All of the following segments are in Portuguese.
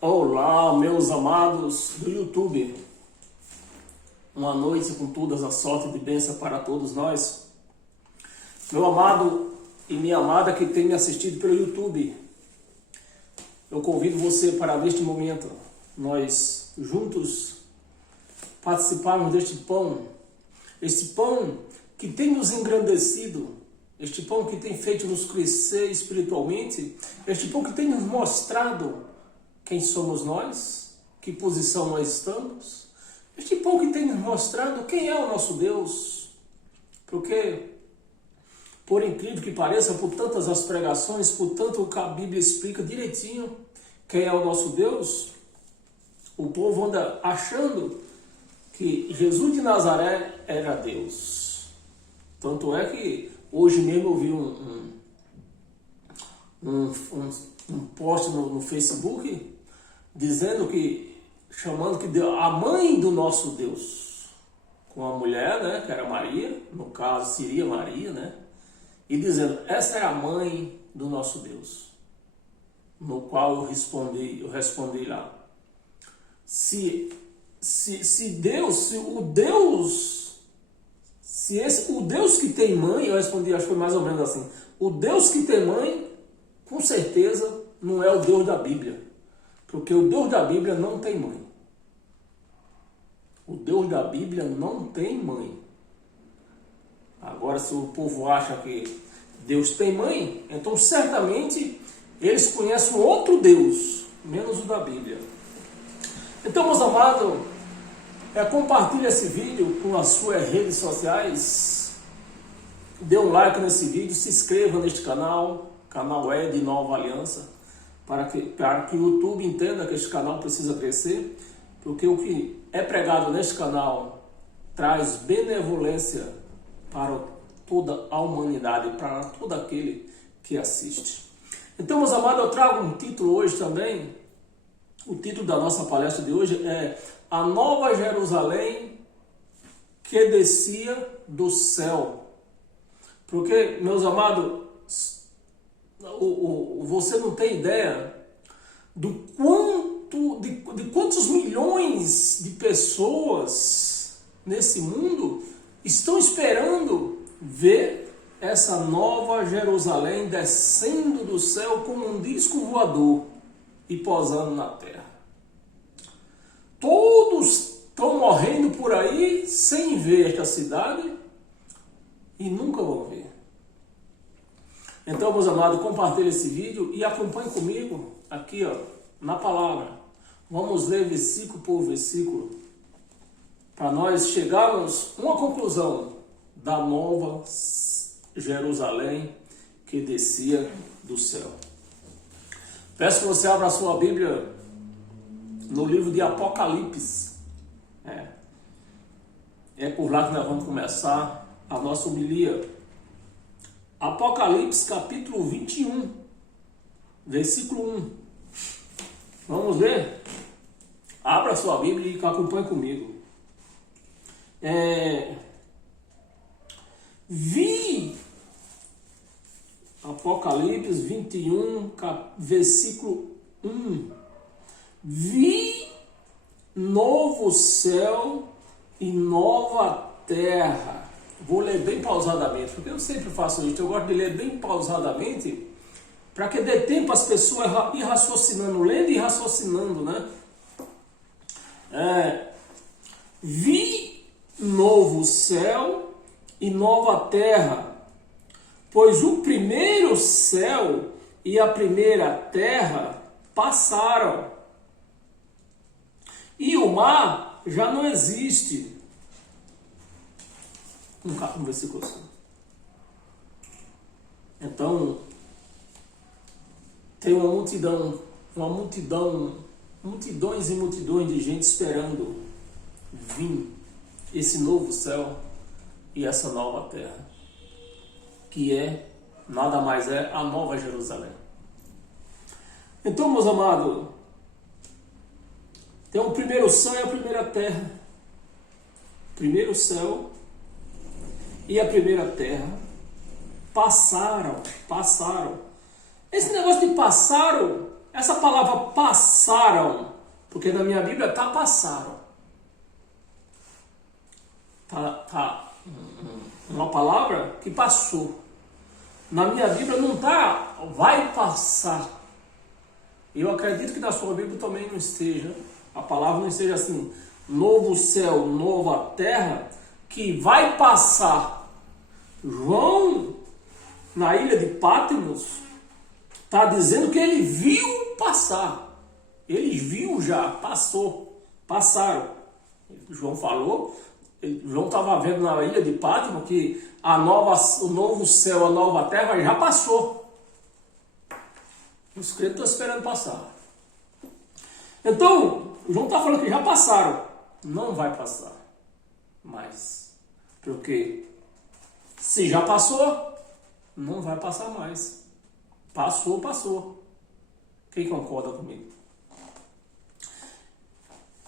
Olá, meus amados do YouTube. Uma noite com todas as sortes de bênção para todos nós. Meu amado e minha amada que tem me assistido pelo YouTube, eu convido você para neste momento nós juntos participarmos deste pão, este pão que tem nos engrandecido, este pão que tem feito nos crescer espiritualmente, este pão que tem nos mostrado quem somos nós, que posição nós estamos, este pão que tem nos mostrado quem é o nosso Deus, porque, por incrível que pareça, por tantas as pregações, por tanto que a Bíblia explica direitinho quem é o nosso Deus, o povo anda achando que Jesus de Nazaré era Deus. Tanto é que hoje mesmo eu vi um post no Facebook dizendo que, chamando que a mãe do nosso Deus, com a mulher, né, que era Maria, no caso seria Maria, né, e dizendo, essa é a mãe do nosso Deus, no qual eu respondi lá, se o Deus que tem mãe, eu respondi, acho que foi mais ou menos assim, o Deus que tem mãe, com certeza não é o Deus da Bíblia, porque o Deus da Bíblia não tem mãe. O Deus da Bíblia não tem mãe. Agora, se o povo acha que Deus tem mãe, então certamente eles conhecem outro Deus, menos o da Bíblia. Então, meus amados, compartilhe esse vídeo com as suas redes sociais, dê um like nesse vídeo, se inscreva neste canal é de Nova Aliança, para que o YouTube entenda que este canal precisa crescer, porque o que é pregado neste canal traz benevolência para toda a humanidade, para todo aquele que assiste. Então, meus amados, eu trago um título hoje também. O título da nossa palestra de hoje é A Nova Jerusalém que descia do céu. Porque, meus amados, você não tem ideia de quantos milhões de pessoas nesse mundo estão esperando ver essa nova Jerusalém descendo do céu como um disco voador e pousando na terra. Todos estão morrendo por aí sem ver esta cidade e nunca vão ver. Então, meus amados, compartilhe esse vídeo e acompanhe comigo aqui, ó, na palavra. Vamos ler versículo por versículo para nós chegarmos a uma conclusão da nova Jerusalém que descia do céu. Peço que você abra a sua Bíblia no livro de Apocalipse. É por lá que nós vamos começar a nossa homilia. Apocalipse capítulo 21, versículo 1. Vamos ler? Abra a sua Bíblia e acompanhe comigo. Apocalipse 21, versículo 1. Vi novo céu e nova terra. Vou ler bem pausadamente, porque eu sempre faço isso. Eu gosto de ler bem pausadamente, para que dê tempo às pessoas ir raciocinando, lendo e raciocinando, né? Vi novo céu e nova terra, pois o primeiro céu e a primeira terra passaram, e o mar já não existe. Um versículo assim. Então, tem multidões e multidões de gente esperando vir esse novo céu e essa nova terra, que nada mais é a nova Jerusalém. Então, meus amados, tem o primeiro céu e a primeira terra. Primeiro céu e a primeira terra passaram. Esse negócio de passaram essa palavra passaram, porque na minha Bíblia está passaram. Tá uma palavra que passou. Na minha Bíblia não está vai passar. Eu acredito que na sua Bíblia também não esteja. A palavra não esteja assim, novo céu, nova terra, que vai passar. João, na ilha de Patmos, está dizendo que ele viu passar. Ele viu já, passou, passaram. João falou, João estava vendo na ilha de Patmos que o novo céu, a nova terra já passou. Os crentes estão esperando passar. Então, João está falando que já passaram. Não vai passar mais. Porque se já passou, não vai passar mais. Passou, passou. Quem concorda comigo?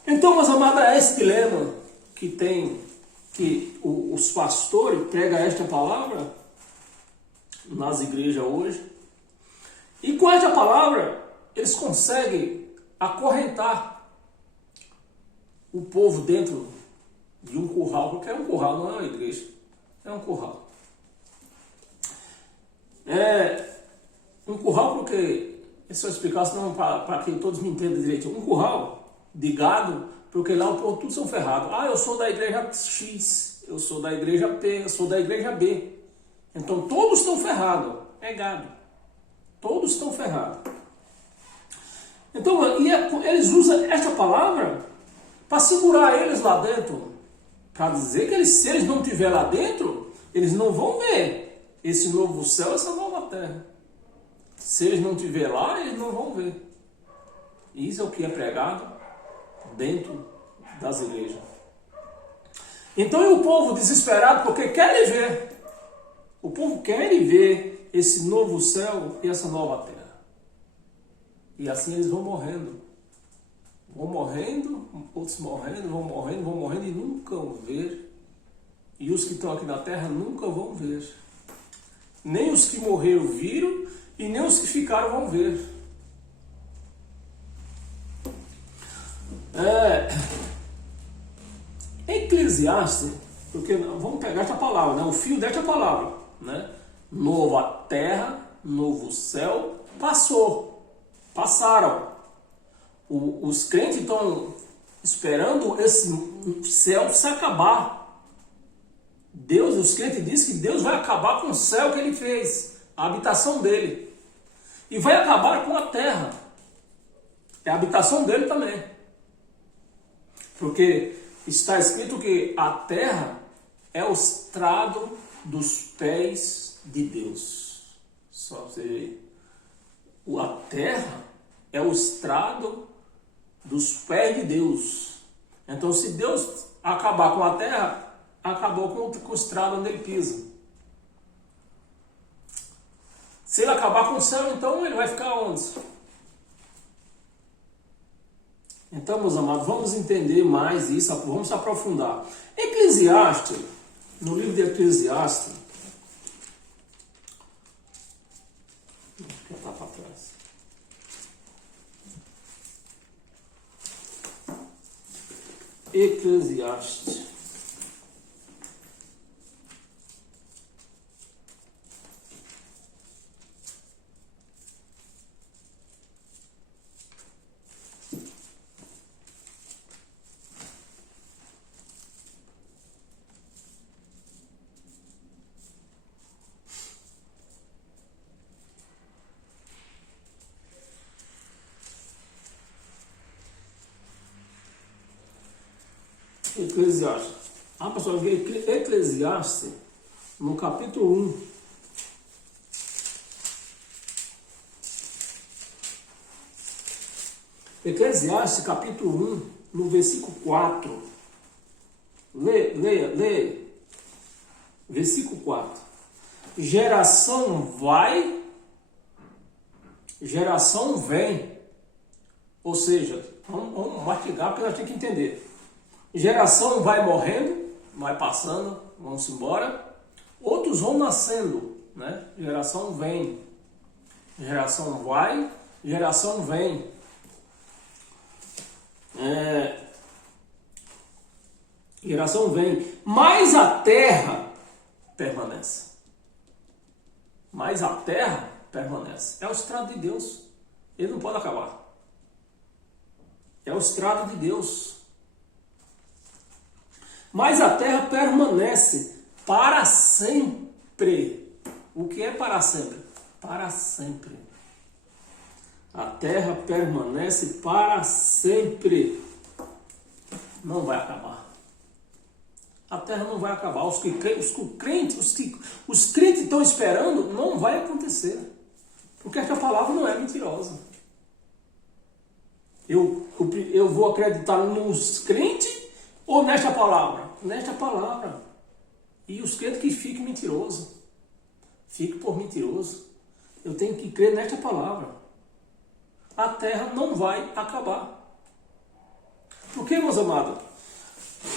Então, meus amados, é esse dilema que tem, que os pastores pregam esta palavra nas igrejas hoje. E com esta palavra, eles conseguem acorrentar o povo dentro de um curral, porque é um curral, não é uma igreja, é um curral. É um curral porque, se eu explicar, senão para que todos me entendam direito, um curral de gado, porque lá o povo todos são ferrados. Ah, eu sou da igreja X, eu sou da igreja P, eu sou da igreja B. Então todos estão ferrados, é gado. Todos estão ferrados. Então, eles usam esta palavra para segurar eles lá dentro. Para dizer que se eles não estiverem lá dentro, eles não vão ver esse novo céu, essa nova terra. Se eles não estiverem lá, eles não vão ver. Isso é o que é pregado dentro das igrejas. Então, e o povo desesperado porque querem ver. O povo quer ver esse novo céu e essa nova terra. E assim eles vão morrendo. Vão morrendo, outros morrendo, vão morrendo e nunca vão ver. E os que estão aqui na terra nunca vão ver. Nem os que morreram viram e nem os que ficaram vão ver. Eclesiastes, porque vamos pegar esta palavra, né? O fio desta palavra, né? Nova terra, novo céu, passaram. Os crentes estão esperando esse céu se acabar. Os crentes dizem que Deus vai acabar com o céu que ele fez, a habitação dele. E vai acabar com a terra. É a habitação dele também. Porque está escrito que a terra é o estrado dos pés de Deus. Só você ver. A terra é o estrado dos pés de Deus. Então, se Deus acabar com a terra, acabou com o estrado onde ele pisa. Se ele acabar com o céu, então ele vai ficar onde? Então, meus amados, vamos entender mais isso, vamos se aprofundar. Eclesiastes, no livro de Eclesiastes, está para trás. Eclesiastes. Eclesiastes. Pessoal, Eclesiastes, no capítulo 1. Eclesiastes, capítulo 1, no versículo 4. Leia. Versículo 4. Geração vai, geração vem. Ou seja, vamos mastigar porque nós temos que entender. Geração vai morrendo, vai passando, vão se embora. Outros vão nascendo, né? Geração vem, geração vai, geração vem. Geração vem, mas a terra permanece. Mas a terra permanece. É o estrado de Deus. Ele não pode acabar. É o estrado de Deus. Mas a terra permanece para sempre. O que é para sempre? Para sempre. A terra permanece para sempre. Não vai acabar. A terra não vai acabar. Os crentes estão esperando, não vai acontecer. Porque é que a palavra não é mentirosa. Eu vou acreditar nos crentes ou nesta palavra? Nesta palavra. E os crentes que fiquem mentirosos. Fique por mentiroso. Eu tenho que crer nesta palavra. A terra não vai acabar. Por que, meus amados?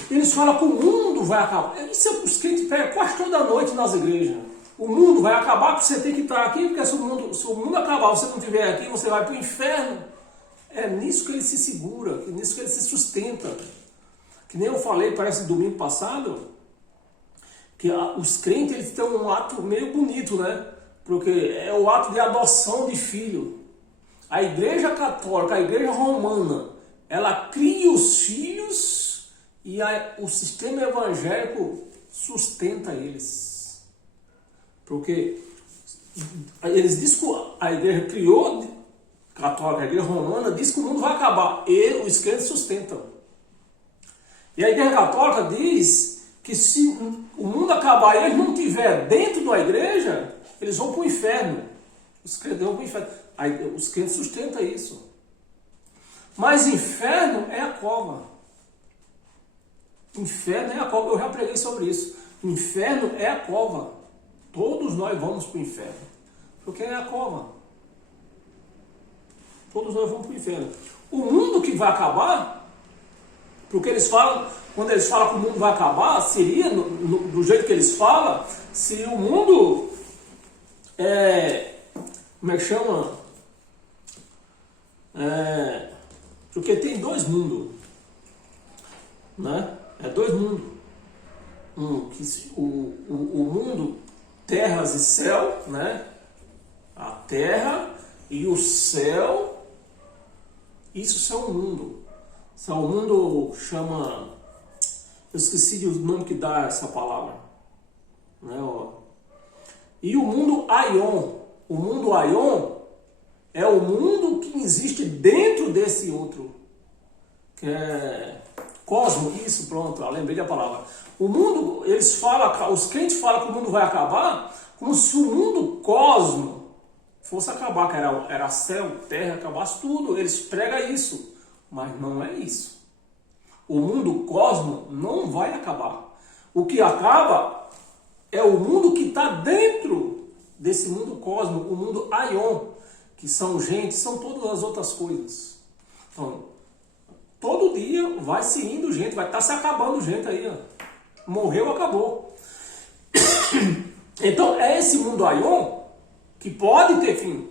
Eles falam que o mundo vai acabar. Isso os crentes pegam quase toda noite nas igrejas. O mundo vai acabar porque você tem que estar aqui, porque se o mundo acabar, você não estiver aqui, você vai para o inferno. É nisso que ele se segura, é nisso que ele se sustenta. Que nem eu falei, parece domingo passado, que os crentes eles têm um ato meio bonito, né? Porque é o ato de adoção de filho. A igreja católica, a igreja romana, ela cria os filhos e o sistema evangélico sustenta eles. Porque eles dizem que a igreja criou, católica, a igreja romana, diz que o mundo vai acabar. E os crentes sustentam. E a igreja católica diz que se o mundo acabar e eles não estiverem dentro da igreja, eles vão para o inferno. Os crentes vão para o inferno. Os crentes sustentam isso. Mas inferno é a cova. Inferno é a cova. Eu já preguei sobre isso. Inferno é a cova. Todos nós vamos para o inferno. Porque é a cova. Todos nós vamos para o inferno. O mundo que vai acabar, porque eles falam, quando eles falam que o mundo vai acabar, seria, do jeito que eles falam, se o mundo como é que chama? Porque tem dois mundos, né? É dois mundos. O mundo terras e céu, né? A terra e o céu, isso são um mundo. São um mundo chama, eu esqueci o nome que dá essa palavra, né? E o mundo Aion. O mundo Aion é o mundo que existe dentro desse outro, que é cosmo. Isso, pronto, eu lembrei da palavra. O mundo, eles falam, os crentes falam que o mundo vai acabar como se o mundo cosmo fosse acabar, que era céu, terra, acabasse tudo. Eles pregam isso, mas não é isso. O mundo cosmo não vai acabar. O que acaba é o mundo que está dentro desse mundo cosmo, o mundo Aion, que são gente, são todas as outras coisas. Então, todo dia vai se indo gente, vai estar se acabando gente aí, ó. Morreu, acabou. Então, é esse mundo Aion que pode ter fim,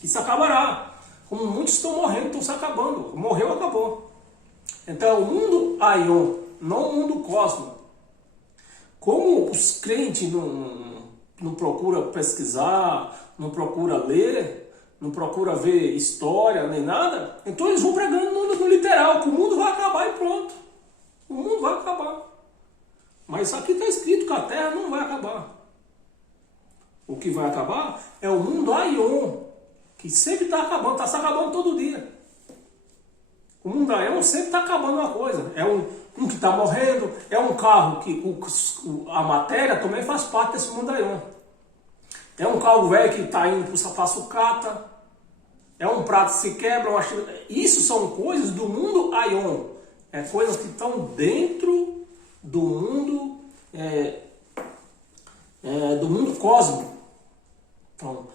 que se acabará. Como muitos estão morrendo, estão se acabando. Morreu, acabou. Então, é o mundo Aion, não o mundo cosmo. Como os crentes não procura pesquisar, não procura ler, não procura ver história, nem nada, então eles vão pregando no literal, que o mundo vai acabar e pronto. O mundo vai acabar. Mas aqui está escrito que a terra não vai acabar. O que vai acabar é o mundo Aion, que sempre está acabando, está se acabando todo dia. O mundo Aion sempre está acabando uma coisa. É um que está morrendo, é um carro que a matéria também faz parte desse mundo Aion. É um carro velho que está indo para a sucata, é um prato que se quebra, isso são coisas do mundo Aion. É coisas que estão dentro do mundo cosmo. Então,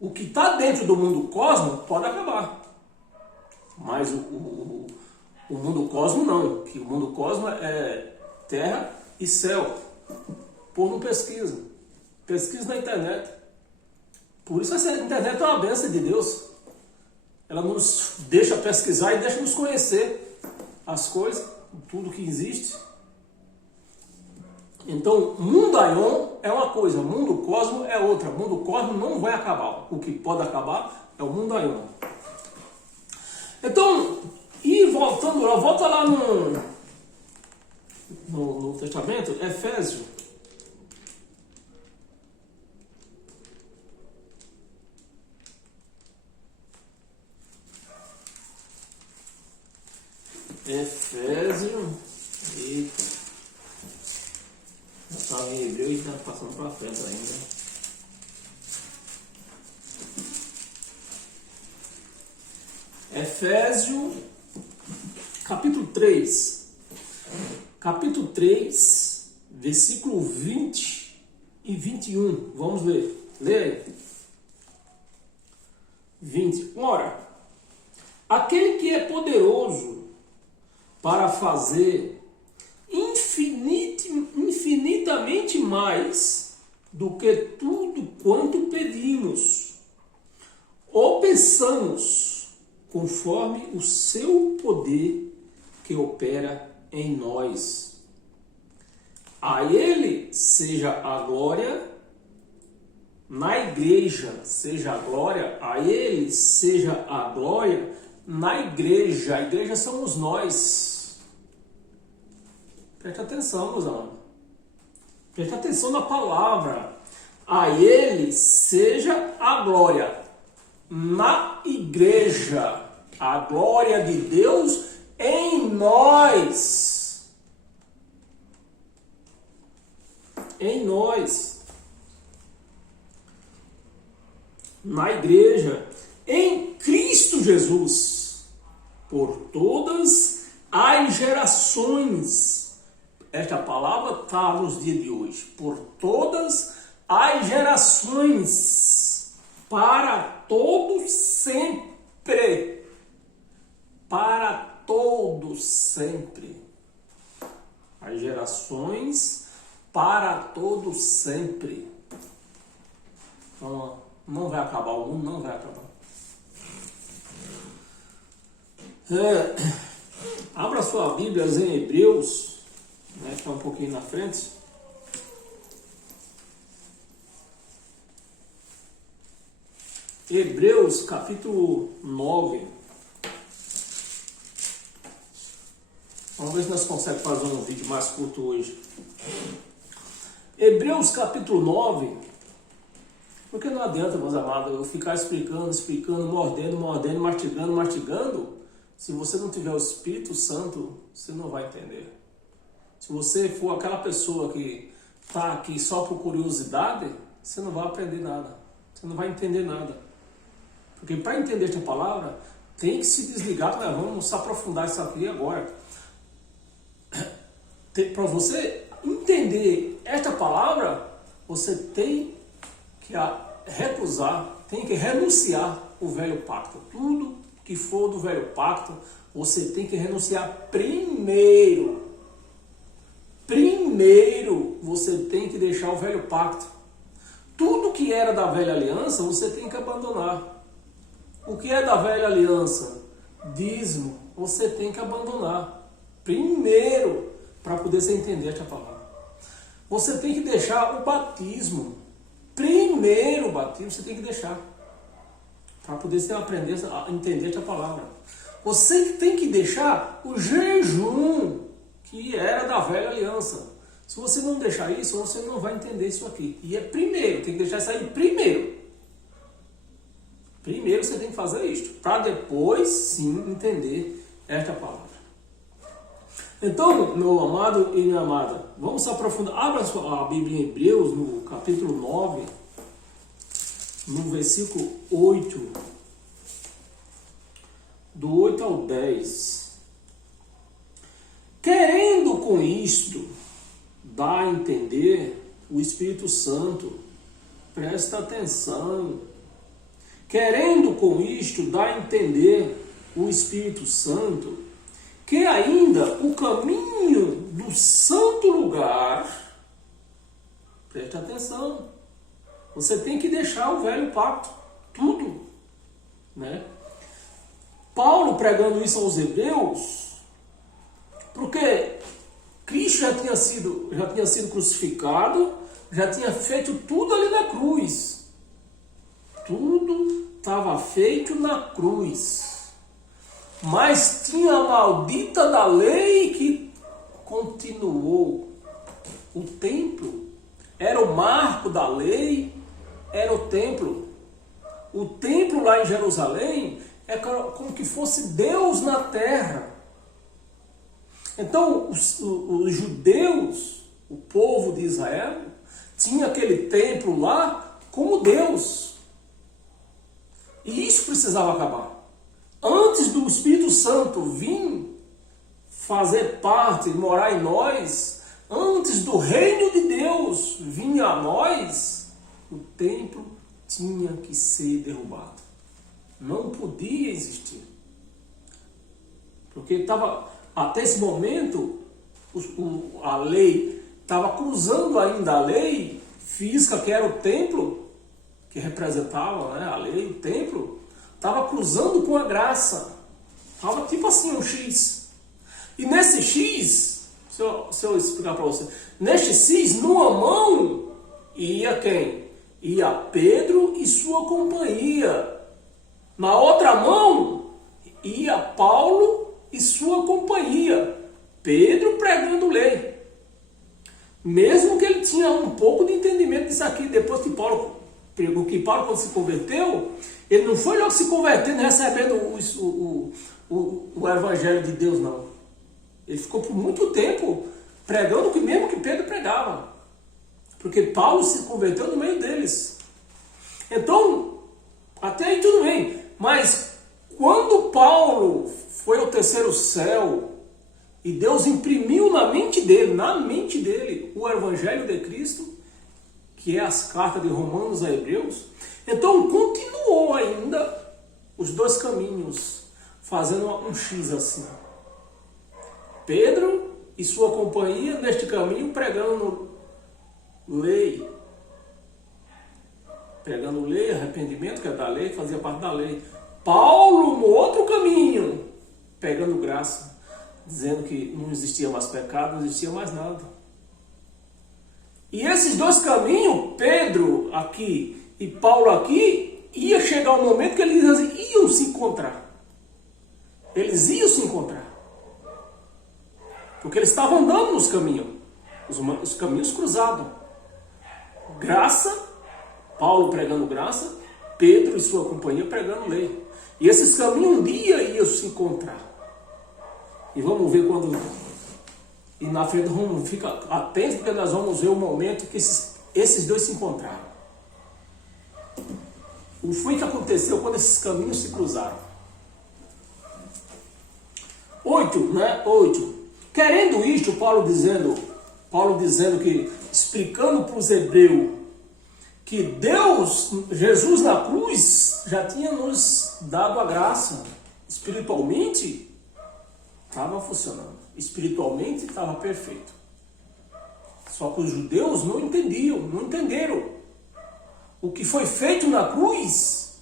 o que está dentro do mundo cosmo pode acabar. Mas o mundo cosmo não, que o mundo cosmo é terra e céu. Por não pesquisa. Pesquisa na internet. Por isso essa internet é uma bênção de Deus. ela nos deixa pesquisar e deixa nos conhecer as coisas, tudo que existe. Então, mundo aion é uma coisa, mundo cosmo é outra. Mundo cosmo não vai acabar. O que pode acabar é o mundo aion. Então, e voltando lá, volta lá no Testamento, Efésios. Eita. Já estava em hebreu e está passando para frente ainda. Efésios, capítulo 3. Capítulo 3, versículo 20 e 21. Vamos ler. Lê aí. 20. Ora, aquele que é poderoso para fazer infinitamente mais do que tudo quanto pedimos ou pensamos, conforme o seu poder que opera em nós. A Ele seja a glória na igreja, seja a glória, a Ele seja a glória na igreja. A igreja somos nós. Preste atenção, meus amados. Preste atenção na palavra. A Ele seja a glória na igreja. A glória de Deus em nós. Em nós. Na igreja. Em Cristo Jesus. Por todas as gerações. Esta palavra está nos dias de hoje. Por todas as gerações. Para todos sempre. Para todos sempre. As gerações para todos sempre. Então, não vai acabar, o mundo não vai acabar. Abra sua Bíblia em Hebreus, né, que está um pouquinho na frente. Hebreus capítulo 9. Vamos ver se nós conseguimos fazer um vídeo mais curto hoje. Hebreus capítulo 9. Porque não adianta, meus amados, eu ficar explicando, mordendo, mastigando. Se você não tiver o Espírito Santo, você não vai entender. Se você for aquela pessoa que está aqui só por curiosidade, você não vai aprender nada. Você não vai entender nada. Porque para entender esta palavra, tem que se desligar. Vamos se aprofundar isso aqui agora. Para você entender esta palavra, você tem que recusar, tem que renunciar o velho pacto. Tudo que for do velho pacto, você tem que renunciar primeiro. Primeiro, você tem que deixar o velho pacto. Tudo que era da velha aliança, você tem que abandonar. O que é da velha aliança? Dízimo, você tem que abandonar. Primeiro, para poder você entender esta palavra. Você tem que deixar o batismo. Primeiro o batismo você tem que deixar. Para poder você aprender a entender esta palavra. Você tem que deixar o jejum, que era da velha aliança. Se você não deixar isso, você não vai entender isso aqui. E é primeiro, tem que deixar isso aí primeiro. Primeiro você tem que fazer isto, para depois sim entender esta palavra. Então, meu amado e minha amada, vamos se aprofundar. Abra a Bíblia em Hebreus, no capítulo 9, no versículo 8, do 8 ao 10. Querendo com isto dar a entender o Espírito Santo, presta atenção. Querendo com isto dar a entender o Espírito Santo, que ainda o caminho do santo lugar, preste atenção, você tem que deixar o velho pacto, tudo, né? pregando isso aos hebreus, porque Cristo já tinha sido crucificado, já tinha feito tudo ali na cruz. Tudo estava feito na cruz. Mas tinha a maldita da lei que continuou. O templo era o marco da lei, era o templo. O templo lá em Jerusalém é como que fosse Deus na terra. Então os judeus, o povo de Israel, tinha aquele templo lá como Deus. E isso precisava acabar. Antes do Espírito Santo vir fazer parte, morar em nós, antes do reino de Deus vir a nós, o templo tinha que ser derrubado. Não podia existir. Porque até esse momento, a lei estava cruzando ainda a lei física, que era o templo, que representava, né, a lei, o templo, estava cruzando com a graça. Estava tipo assim, um X. E nesse X, se eu explicar para você, neste X, numa mão, ia quem? Ia Pedro e sua companhia. Na outra mão, ia Paulo e sua companhia. Pedro pregando lei. Mesmo que ele tinha um pouco de entendimento disso aqui, depois que Paulo pregou, que Paulo, quando se converteu, ele não foi logo se convertendo, recebendo o evangelho de Deus, não. Ele ficou por muito tempo pregando o mesmo que Pedro pregava. Porque Paulo se converteu no meio deles. Então, até aí tudo bem. Mas quando Paulo foi ao terceiro céu e Deus imprimiu na mente dele, o evangelho de Cristo, que é as cartas de Romanos a Hebreus, então continuou ainda os dois caminhos, fazendo um X assim. Pedro e sua companhia neste caminho pregando lei, arrependimento, que é da lei, fazia parte da lei. Paulo no outro caminho, pegando graça, dizendo que não existia mais pecado, não existia mais nada. E esses dois caminhos, Pedro aqui e Paulo aqui, ia chegar um momento que eles iam se encontrar. Eles iam se encontrar. Porque eles estavam andando nos caminhos, os caminhos cruzados. Graça, Paulo pregando graça, Pedro e sua companhia pregando lei. E esses caminhos um dia iam se encontrar. E vamos ver quando... E na frente vamos ficar atentos, porque nós vamos ver o momento que esses dois se encontraram. O que aconteceu quando esses caminhos se cruzaram. 8. Querendo isto, Paulo dizendo que, explicando para os hebreus, que Deus, Jesus na cruz, já tinha nos dado a graça. Espiritualmente, estava funcionando. Espiritualmente, estava perfeito. Só que os judeus não entenderam. O que foi feito na cruz,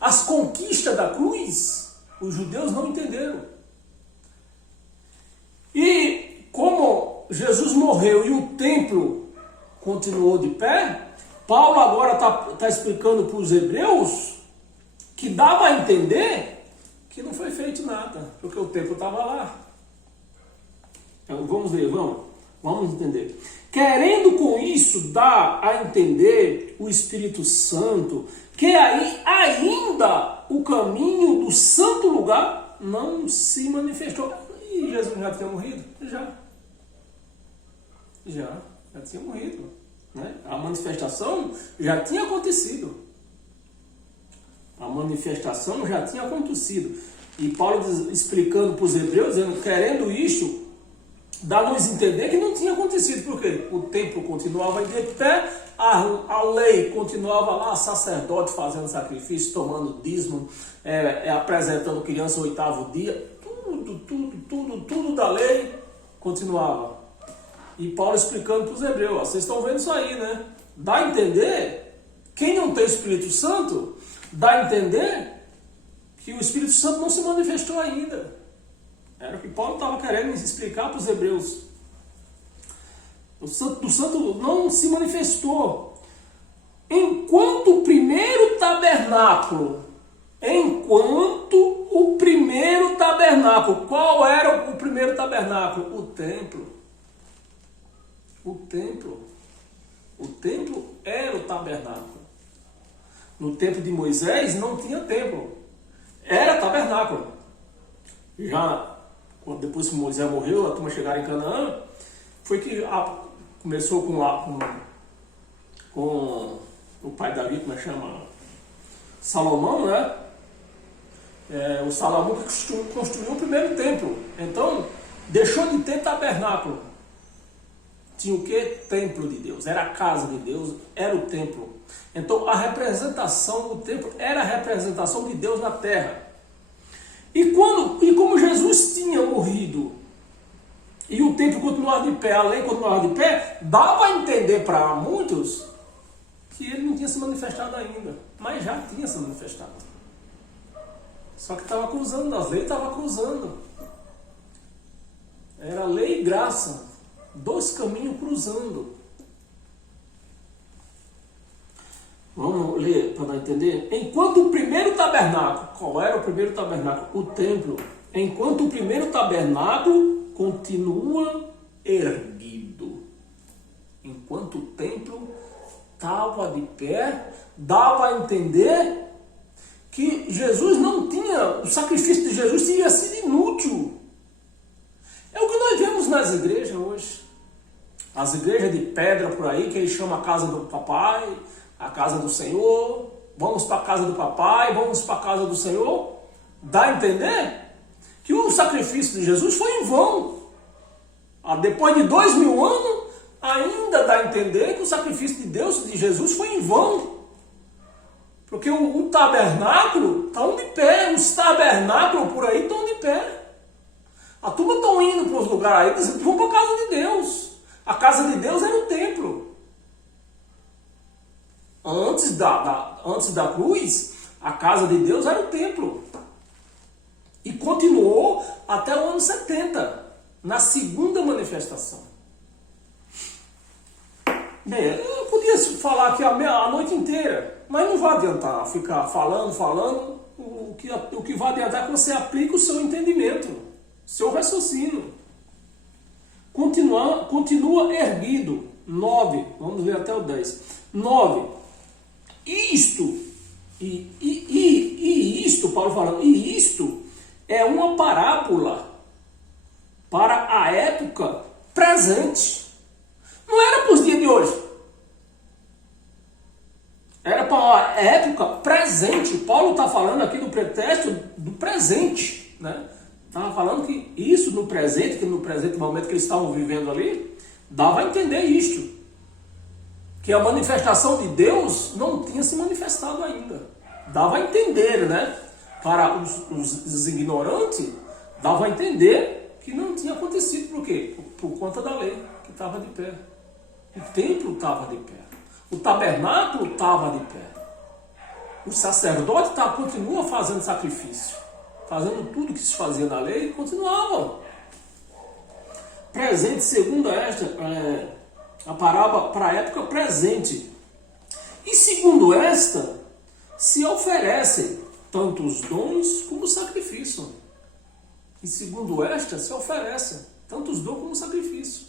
as conquistas da cruz, os judeus não entenderam. E como Jesus morreu e o templo continuou de pé, Paulo agora está explicando para os hebreus que dava a entender que não foi feito nada, porque o templo estava lá. Então vamos ver, vamos entender. Querendo com isso dar a entender o Espírito Santo que aí ainda o caminho do santo lugar não se manifestou. E Jesus já tinha morrido? Já tinha morrido. Né? A manifestação já tinha acontecido. E Paulo explicando para os hebreus, dizendo, querendo isto, dá-nos entender que não tinha acontecido. Por quê? O templo continuava de pé, a lei continuava lá, sacerdote fazendo sacrifício, tomando dízimo, apresentando criança no 8º dia, tudo da lei continuava. E Paulo explicando para os hebreus, vocês estão vendo isso aí, né? Dá a entender, quem não tem Espírito Santo, dá a entender que o Espírito Santo não se manifestou ainda. Era o que Paulo estava querendo explicar para os hebreus. O Santo não se manifestou. Enquanto o primeiro tabernáculo, qual era o primeiro tabernáculo? O templo. O templo era o tabernáculo. No tempo de Moisés não tinha templo, era tabernáculo. Já depois que Moisés morreu, a turma chegaram em Canaã, foi que começou com o pai Davi, como é que chama? Salomão, né? O Salomão que construiu o primeiro templo. Então, deixou de ter tabernáculo. Tinha o que? Templo de Deus. Era a casa de Deus, era o templo. Então, a representação do templo era a representação de Deus na terra. E como Jesus tinha morrido e o templo continuava de pé, a lei continuava de pé, dava a entender para muitos que ele não tinha se manifestado ainda, mas já tinha se manifestado. Só que estava cruzando, as leis estavam cruzando. Era lei e graça, dois caminhos cruzando. Vamos ler para entender? Enquanto o primeiro tabernáculo, qual era o primeiro tabernáculo? O templo. Enquanto o primeiro tabernáculo continua erguido. Enquanto o templo estava de pé, dava a entender que Jesus não tinha, o sacrifício de Jesus tinha sido inútil. É o que nós vemos nas igrejas hoje. As igrejas de pedra por aí, que eles chamam a casa do papai, a casa do Senhor, vamos para a casa do papai, vamos para a casa do Senhor. Dá a entender que o sacrifício de Jesus foi em vão. Depois de 2000 anos, ainda dá a entender que o sacrifício de Deus, de Jesus, foi em vão. Porque o tabernáculo está de pé, os tabernáculos por aí estão de pé. A turma estão indo para os lugares aí, dizendo que vão para a casa de Deus. A casa de Deus era o templo. Antes da cruz, a casa de Deus era o templo. E continuou até o ano 70, na segunda manifestação. Bem, eu podia falar aqui a noite inteira, mas não vai adiantar ficar falando. O que vai adiantar é que você aplique o seu entendimento, seu raciocínio. Continua erguido. 9, vamos ver até o 10. 9. Paulo falando, isto é uma parábola para a época presente. Não era para os dias de hoje. Era para a época presente. Paulo está falando aqui do pretexto do presente, né? Estava falando que isso no presente momento que eles estavam vivendo ali, dava a entender isto. Que a manifestação de Deus não tinha se manifestado ainda. Dava a entender, né? Para os ignorantes, dava a entender que não tinha acontecido. Por quê? Por conta da lei, que estava de pé. O templo estava de pé. O tabernáculo estava de pé. O sacerdote continua fazendo sacrifício. Fazendo tudo que se fazia na lei, continuavam. Presente, segundo a parábola para a época presente. E segundo esta, se oferecem tanto os dons como o sacrifício. E segundo esta, se oferecem tanto os dons como o sacrifício.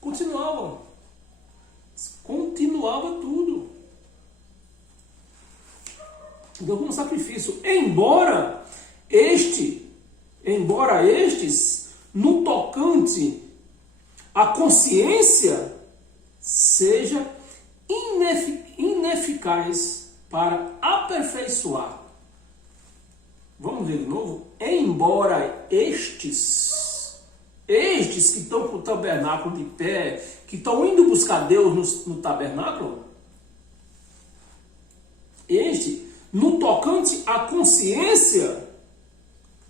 Continuava tudo. Então, como sacrifício. Embora estes, no tocante à consciência, seja ineficaz para aperfeiçoar. Vamos ver de novo? Embora estes que estão com o tabernáculo de pé, que estão indo buscar Deus no tabernáculo, no tocante à consciência,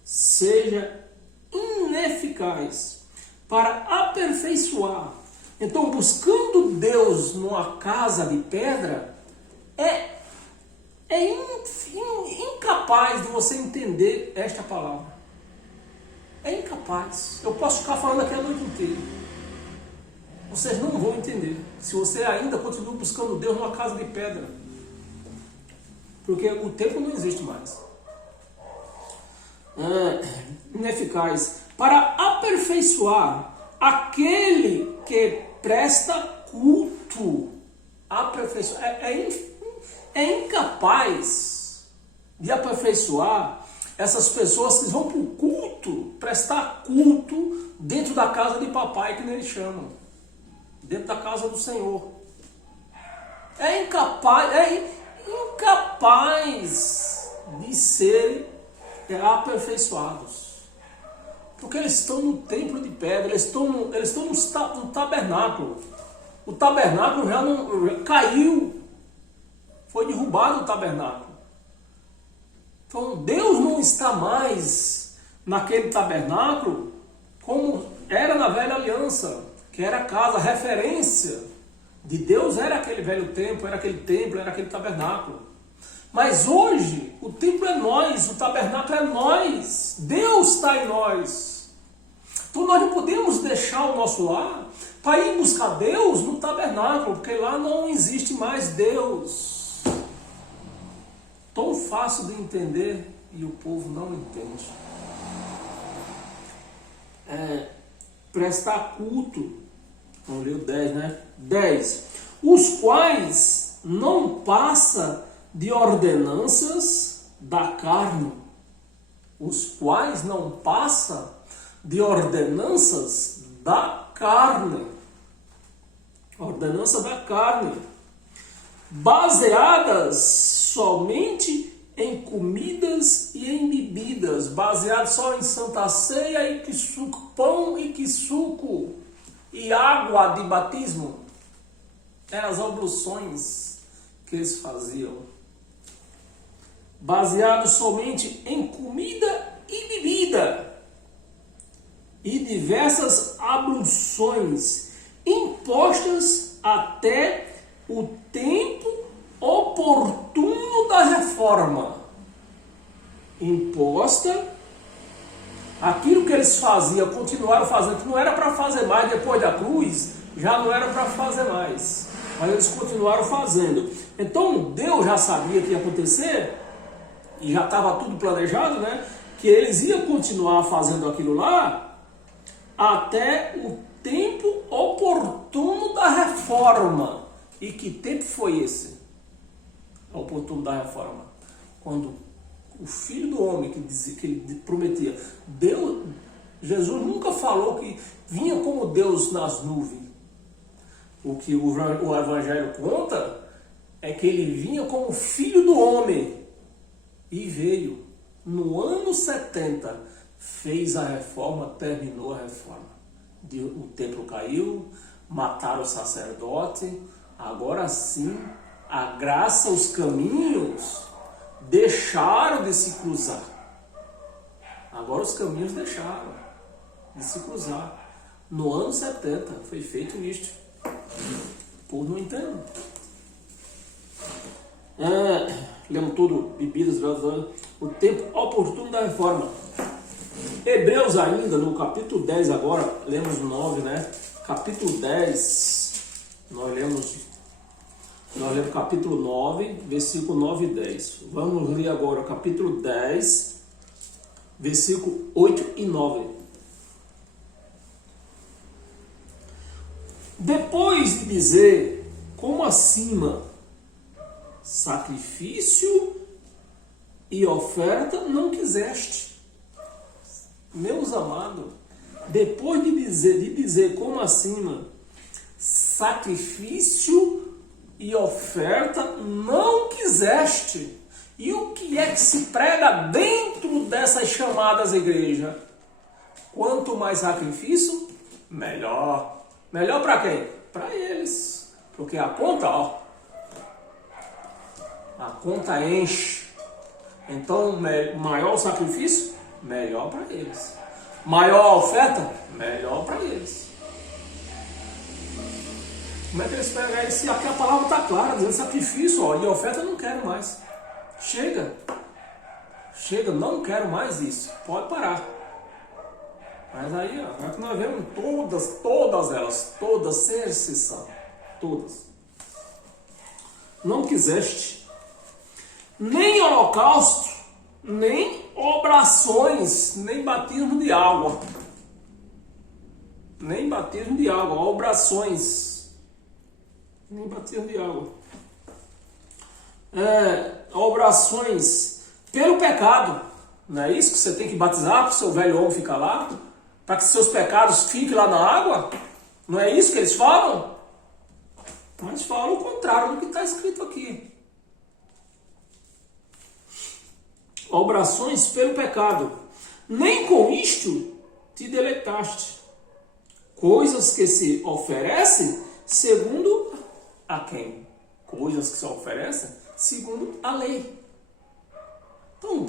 seja ineficaz para aperfeiçoar. Então, buscando Deus numa casa de pedra, é incapaz de você entender esta palavra. É incapaz. Eu posso ficar falando aqui a noite inteira. Vocês não vão entender se você ainda continua buscando Deus numa casa de pedra. Porque o templo não existe mais. Ineficaz. Para aperfeiçoar aquele que presta culto. Aperfeiçoar. É incapaz de aperfeiçoar essas pessoas que vão para o culto, prestar culto dentro da casa de papai, que eles chamam. Dentro da casa do Senhor. É incapaz de serem aperfeiçoados. Porque eles estão no templo de pedra, eles estão no tabernáculo. O tabernáculo já caiu. Foi derrubado o tabernáculo. Então Deus não está mais naquele tabernáculo como era na velha aliança, que era a casa, a referência de Deus era aquele velho templo, era aquele tabernáculo. Mas hoje o templo é nós, o tabernáculo é nós, Deus está em nós. Então nós não podemos deixar o nosso lar para ir buscar Deus no tabernáculo, porque lá não existe mais Deus. Tão fácil de entender e o povo não entende. Prestar culto, vamos ler o 10, né? 10. Os quais não passa de ordenanças da carne. Os quais não passa de ordenanças da carne. Ordenança da carne. Baseadas somente em comidas e em bebidas, baseado só em Santa Ceia e que suco, pão e que suco e água de batismo. Eram as abluções que eles faziam. Baseado somente em comida e bebida e diversas abluções impostas até o tempo oportuno da reforma. Imposta, aquilo que eles faziam, continuaram fazendo, que não era para fazer mais depois da cruz, já não era para fazer mais, mas eles continuaram fazendo. Então Deus já sabia que ia acontecer, e já estava tudo planejado, né? Que eles iam continuar fazendo aquilo lá, até o tempo oportuno da reforma. E que tempo foi esse? Oportuno da reforma, quando o Filho do Homem que ele prometia, Jesus nunca falou que vinha como Deus nas nuvens. O que o Evangelho conta é que ele vinha como Filho do Homem e veio no ano 70, fez a reforma, terminou a reforma. O templo caiu, mataram o sacerdote, agora sim a graça, os caminhos deixaram de se cruzar. Agora os caminhos deixaram de se cruzar. No ano 70 foi feito isto. O povo não entende. Lemos tudo, bebidas, o tempo oportuno da reforma. Hebreus ainda, no capítulo 10 agora, lemos 9, né? Capítulo 10, nós lemos capítulo 9, versículo 9 e 10. Vamos ler agora o capítulo 10, versículo 8 e 9. Depois de dizer, como acima, sacrifício e oferta não quiseste. Meus amados, depois de dizer como acima, sacrifício e oferta não quiseste. E o que é que se prega dentro dessas chamadas igreja? Quanto mais sacrifício, melhor. Melhor para quem? Para eles. Porque a conta, a conta enche. Então, maior o sacrifício, melhor para eles. Maior a oferta, melhor para eles. Como é que eles pegam isso? Aqui a palavra está clara, dizendo sacrifício, e oferta eu não quero mais. Chega. Chega, não quero mais isso. Pode parar. Mas aí, ó, nós vemos todas elas, todas, sem exceção. Todas. Não quiseste nem holocausto, nem obrações, nem batismo de água. Nem batismo de água, obrações. Nem batismo de água. Obrações pelo pecado. Não é isso que você tem que batizar para o seu velho homem ficar lá? Para que seus pecados fiquem lá na água? Não é isso que eles falam? Mas falam o contrário do que está escrito aqui. Obrações pelo pecado. Nem com isto te deleitaste. Coisas que se oferecem segundo a quem? Coisas que se oferecem segundo a lei. Então,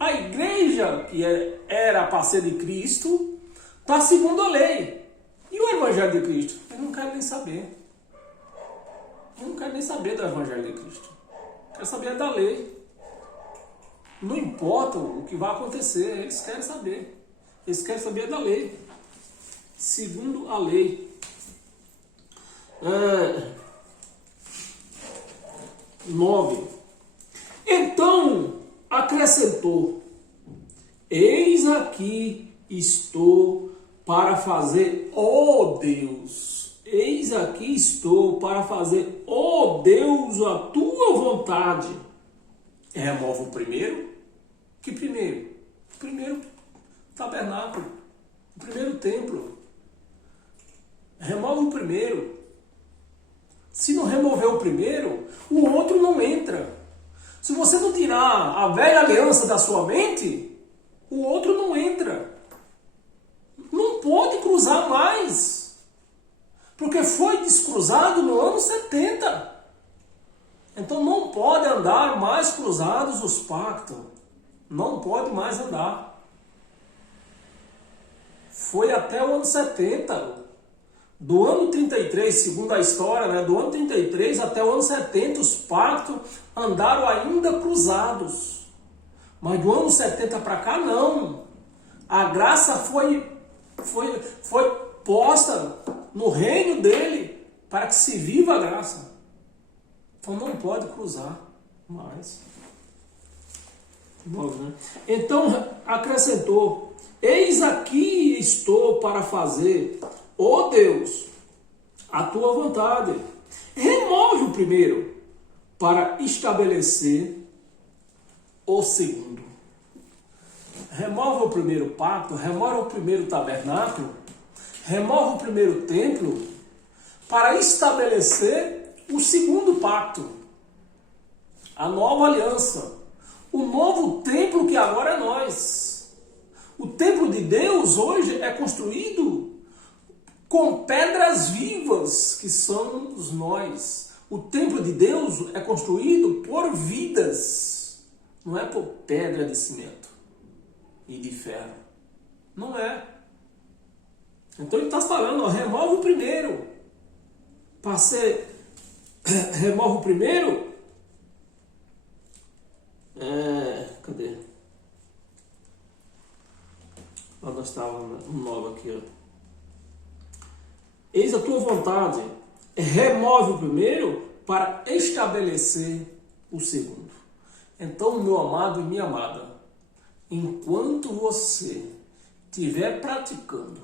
a igreja que era para ser de Cristo está segundo a lei. E o Evangelho de Cristo? Eu não quero nem saber. Eu não quero nem saber do Evangelho de Cristo. Eu quero saber da lei. Não importa o que vai acontecer, eles querem saber. Eles querem saber da lei. Segundo a lei. 9. Então acrescentou: eis aqui estou para fazer, ó Deus, eis aqui estou para fazer, ó Deus, a tua vontade. Remove o primeiro. Que primeiro? O primeiro tabernáculo, o primeiro templo. Remove o primeiro. Se não remover o primeiro, o outro não entra. Se você não tirar a velha aliança da sua mente, o outro não entra. Não pode cruzar mais. Porque foi descruzado no ano 70. Então não pode andar mais cruzados os pactos. Não pode mais andar. Foi até o ano 70. Do ano 33, segundo a história, né, do ano 33 até o ano 70, os pactos andaram ainda cruzados. Mas do ano 70 para cá, não. A graça foi posta no reino dele para que se viva a graça. Então não pode cruzar mais. Então acrescentou: eis aqui estou para fazer, ó Deus, a tua vontade. Remove o primeiro para estabelecer o segundo. Remove o primeiro pacto, remove o primeiro tabernáculo, remove o primeiro templo para estabelecer o segundo pacto, a nova aliança. O novo templo que agora é nós. O templo de Deus hoje é construído com pedras vivas, que somos nós. O templo de Deus é construído por vidas, não é por pedra de cimento e de ferro. Não é. Então ele está falando, ó, remove o primeiro. Remove o primeiro. Cadê? Nós estávamos um novo aqui, ó. Eis a tua vontade. Remove o primeiro para estabelecer o segundo. Então, meu amado e minha amada, enquanto você estiver praticando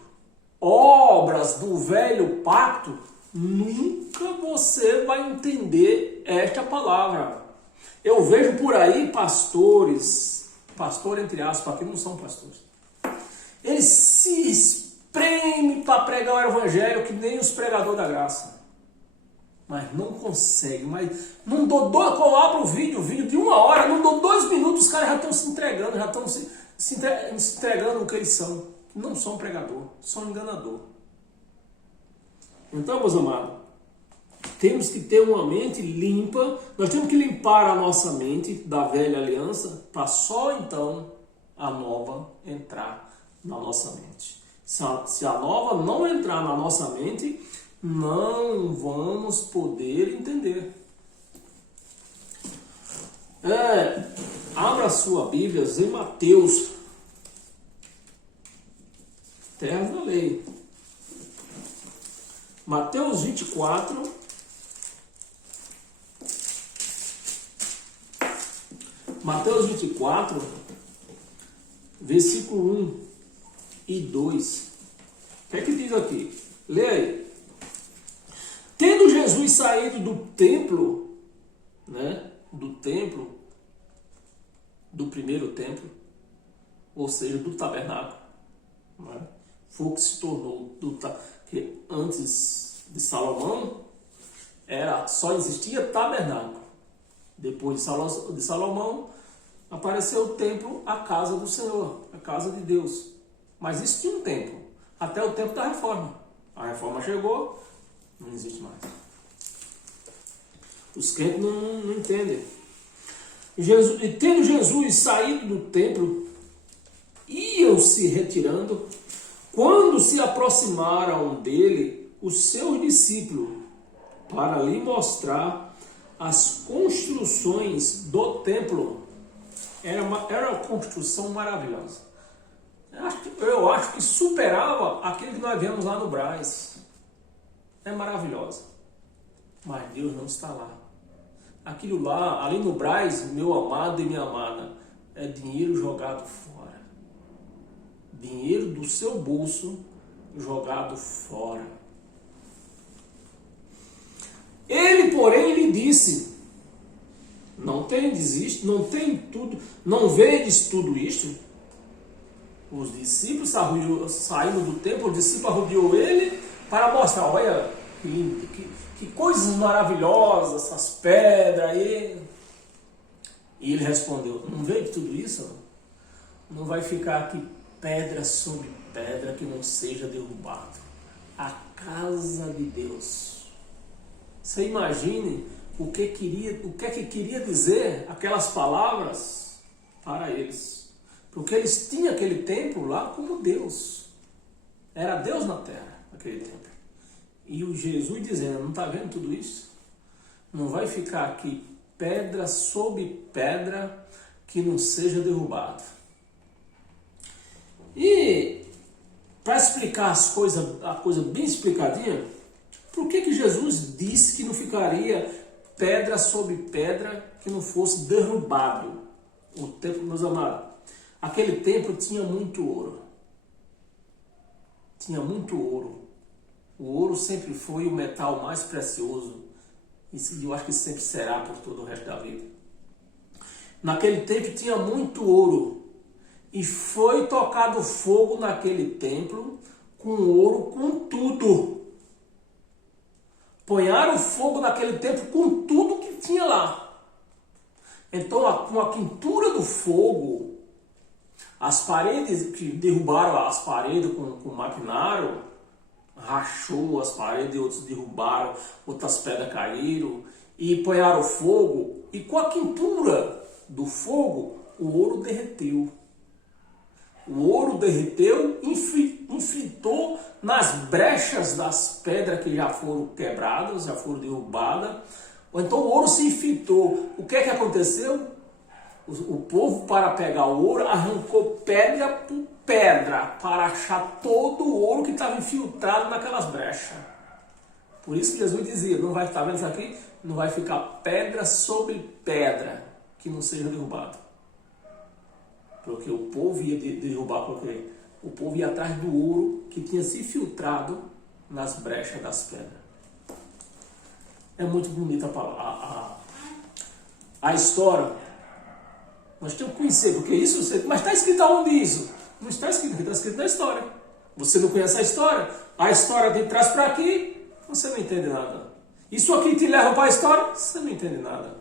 obras do velho pacto, nunca você vai entender esta palavra. Eu vejo por aí pastores, pastor entre aspas, aqui não são pastores, eles se espremem para pregar o evangelho que nem os pregadores da graça. Mas não consegue, mas não dou dois, eu abro o vídeo de 1 hora, não dou 2 minutos, os caras já estão se entregando, já estão se entregando o que eles são. Não são pregador, são enganador. Então, meus amados, temos que ter uma mente limpa, nós temos que limpar a nossa mente da velha aliança, para só então a nova entrar na nossa mente. Se a nova não entrar na nossa mente, não vamos poder entender. Abra a sua Bíblia em Mateus, terras da lei. Mateus 24. Mateus 24, versículo 1 e 2. O que é que diz aqui? Lê aí. Tendo Jesus saído do templo, do primeiro templo, ou seja, do tabernáculo, foi o que se tornou, que antes de Salomão, só existia tabernáculo. Depois de Salomão, apareceu o templo, a casa do Senhor, a casa de Deus. Mas isso tinha um tempo, até o tempo da reforma. A reforma chegou, não existe mais. Os crentes não entendem. E tendo Jesus saído do templo, iam se retirando, quando se aproximaram dele os seus discípulos, para lhe mostrar as construções do templo. Era uma construção maravilhosa. Eu acho que superava aquele que nós vemos lá no Brás. É maravilhosa. Mas Deus não está lá. Aquilo lá, ali no Brás, meu amado e minha amada, é dinheiro jogado fora. Dinheiro do seu bolso jogado fora. Ele, porém, lhe disse: não vedes tudo isto? Os discípulos saíram do templo, o discípulo arrodeou ele para mostrar: olha, que coisas maravilhosas, essas pedras aí. E ele respondeu: não vede tudo isso? Não vai ficar aqui pedra sobre pedra que não seja derrubado. A casa de Deus. Você imagine o que queria dizer aquelas palavras para eles. Porque eles tinham aquele templo lá como Deus. Era Deus na terra, aquele templo. E o Jesus dizendo: não está vendo tudo isso? Não vai ficar aqui pedra sobre pedra que não seja derrubado. E para explicar a coisa bem explicadinha, por que Jesus disse que não ficaria pedra sobre pedra que não fosse derrubado? O templo, meus amados, aquele templo tinha muito ouro. Tinha muito ouro. O ouro sempre foi o metal mais precioso. E eu acho que sempre será por todo o resto da vida. Naquele templo tinha muito ouro. E foi tocado fogo naquele templo com ouro, com tudo. Ponharam fogo naquele templo com tudo que tinha lá. Então, com a quintura do fogo, as paredes, que derrubaram as paredes com maquinário, rachou as paredes, outros derrubaram, outras pedras caíram, e ponharam fogo, e com a quintura do fogo, o ouro derreteu. O ouro derreteu, infiltrou nas brechas das pedras que já foram quebradas, já foram derrubadas. Ou então o ouro se infiltrou. O que é que aconteceu? O povo, para pegar o ouro, arrancou pedra por pedra para achar todo o ouro que estava infiltrado naquelas brechas. Por isso que Jesus dizia: não vai estar vendo isso aqui? Não vai ficar pedra sobre pedra que não seja derrubado. Porque o povo ia derrubar, porque o povo ia atrás do ouro que tinha se filtrado nas brechas das pedras. É muito bonita a história. Nós temos que conhecer, porque isso você... Mas está escrito aonde isso? Não está escrito aqui, está escrito na história. Você não conhece a história de trás para aqui, você não entende nada. Isso aqui te leva para a história, você não entende nada.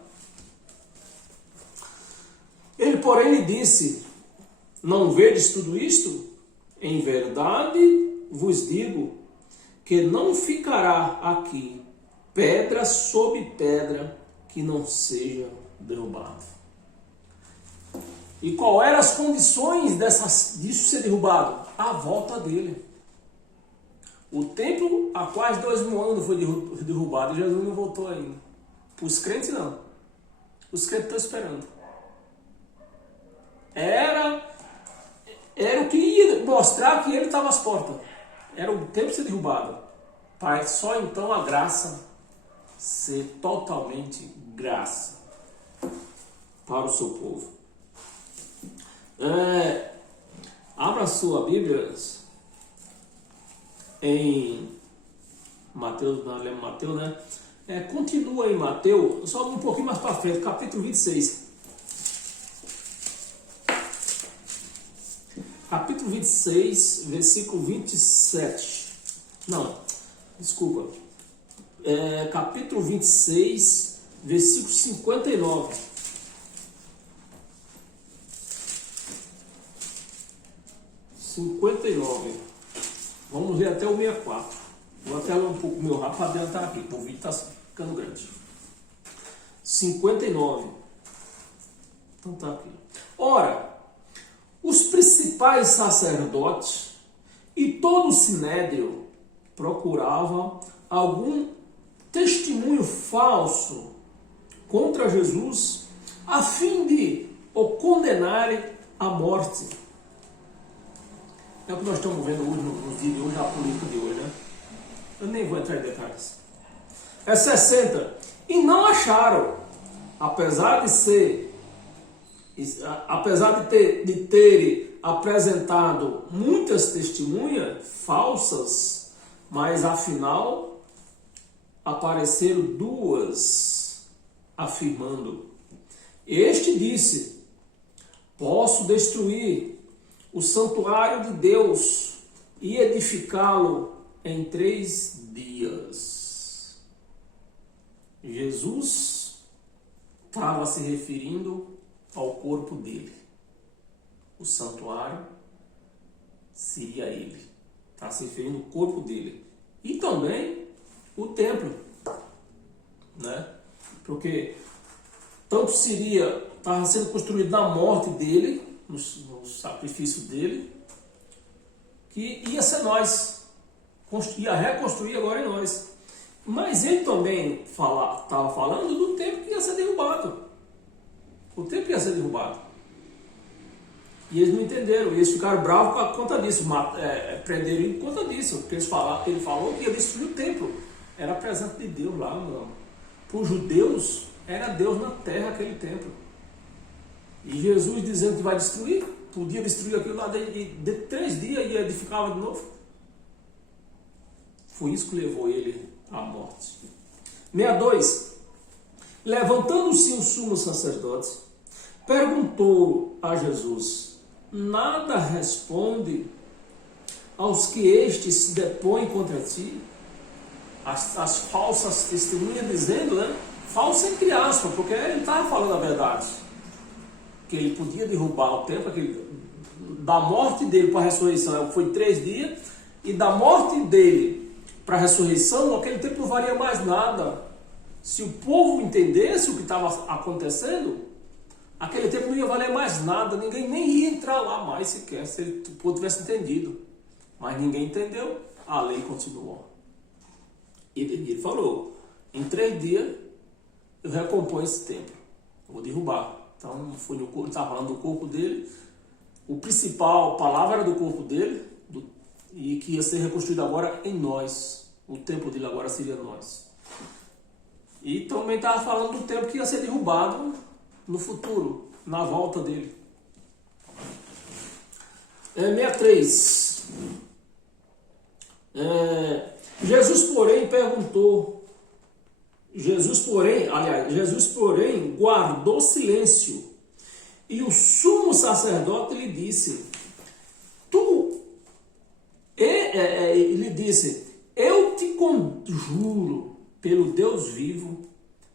Ele, porém, lhe disse: não vedes tudo isto? Em verdade vos digo que não ficará aqui pedra sobre pedra que não seja derrubado. E qual eram as condições disso ser derrubado? A volta dele. O templo há quase 2000 anos foi derrubado e Jesus não voltou ainda. Para os crentes não. Os crentes estão esperando. Era o que ia mostrar que ele estava às portas. Era o tempo de ser derrubado. Para só então a graça ser totalmente graça para o seu povo. Abra sua Bíblia em Mateus, nós lemos Mateus, né? Continua em Mateus, só um pouquinho mais para frente, capítulo 26. Capítulo 26, versículo 27. Não, desculpa. Capítulo 26, versículo 59. Vamos ler até o 64. Vou até ler um pouco meu rápido para adiantar aqui, porque o vídeo está ficando grande. 59. Então tá aqui. Ora, os principais sacerdotes e todo o sinédrio procuravam algum testemunho falso contra Jesus, a fim de o condenarem à morte. É o que nós estamos vendo hoje, nos dias de hoje, a política de hoje, né? Eu nem vou entrar em detalhes. 60. E não acharam, apesar de terem apresentado muitas testemunhas falsas, mas afinal apareceram duas, afirmando: este disse, posso destruir o santuário de Deus e edificá-lo em 3 dias. Jesus estava se referindo ao corpo dele. O santuário seria ele. Está se referindo ao corpo dele. E também o templo, né? Porque tanto estava sendo construído na morte dele, no sacrifício dele, que ia ser nós, ia reconstruir agora em nós. Mas ele também estava falando do tempo que ia ser derrubado. O tempo ia ser derrubado. E eles não entenderam, e eles ficaram bravos por conta disso, prenderam ele por conta disso, porque ele falou que ia destruir o templo. Era a presença de Deus lá, meu. Para os judeus, era Deus na terra aquele templo. E Jesus dizendo que vai destruir, podia destruir aquilo lá de 3 dias e edificava de novo. Foi isso que levou ele à morte. 62. Levantando-se o sumo sacerdote, perguntou a Jesus: nada responde aos que estes se depõem contra ti? As falsas testemunhas dizendo, né? Falsa entre aspas, porque ele estava falando a verdade. Que ele podia derrubar o templo, da morte dele para a ressurreição foi 3 dias, e da morte dele para a ressurreição, aquele templo não valia mais nada. Se o povo entendesse o que estava acontecendo, aquele templo não ia valer mais nada, ninguém nem ia entrar lá mais sequer, se o povo tivesse entendido. Mas ninguém entendeu, a lei continuou. E ele falou: em 3 dias eu recomponho esse templo, eu vou derrubar. Então, ele estava falando do corpo dele, a principal palavra era do corpo dele, e que ia ser reconstruído agora em nós. O templo dele agora seria nós. E também estava falando do templo que ia ser derrubado no futuro, na volta dele. 63. Jesus, porém, guardou silêncio. E o sumo sacerdote lhe disse: eu te conjuro pelo Deus vivo,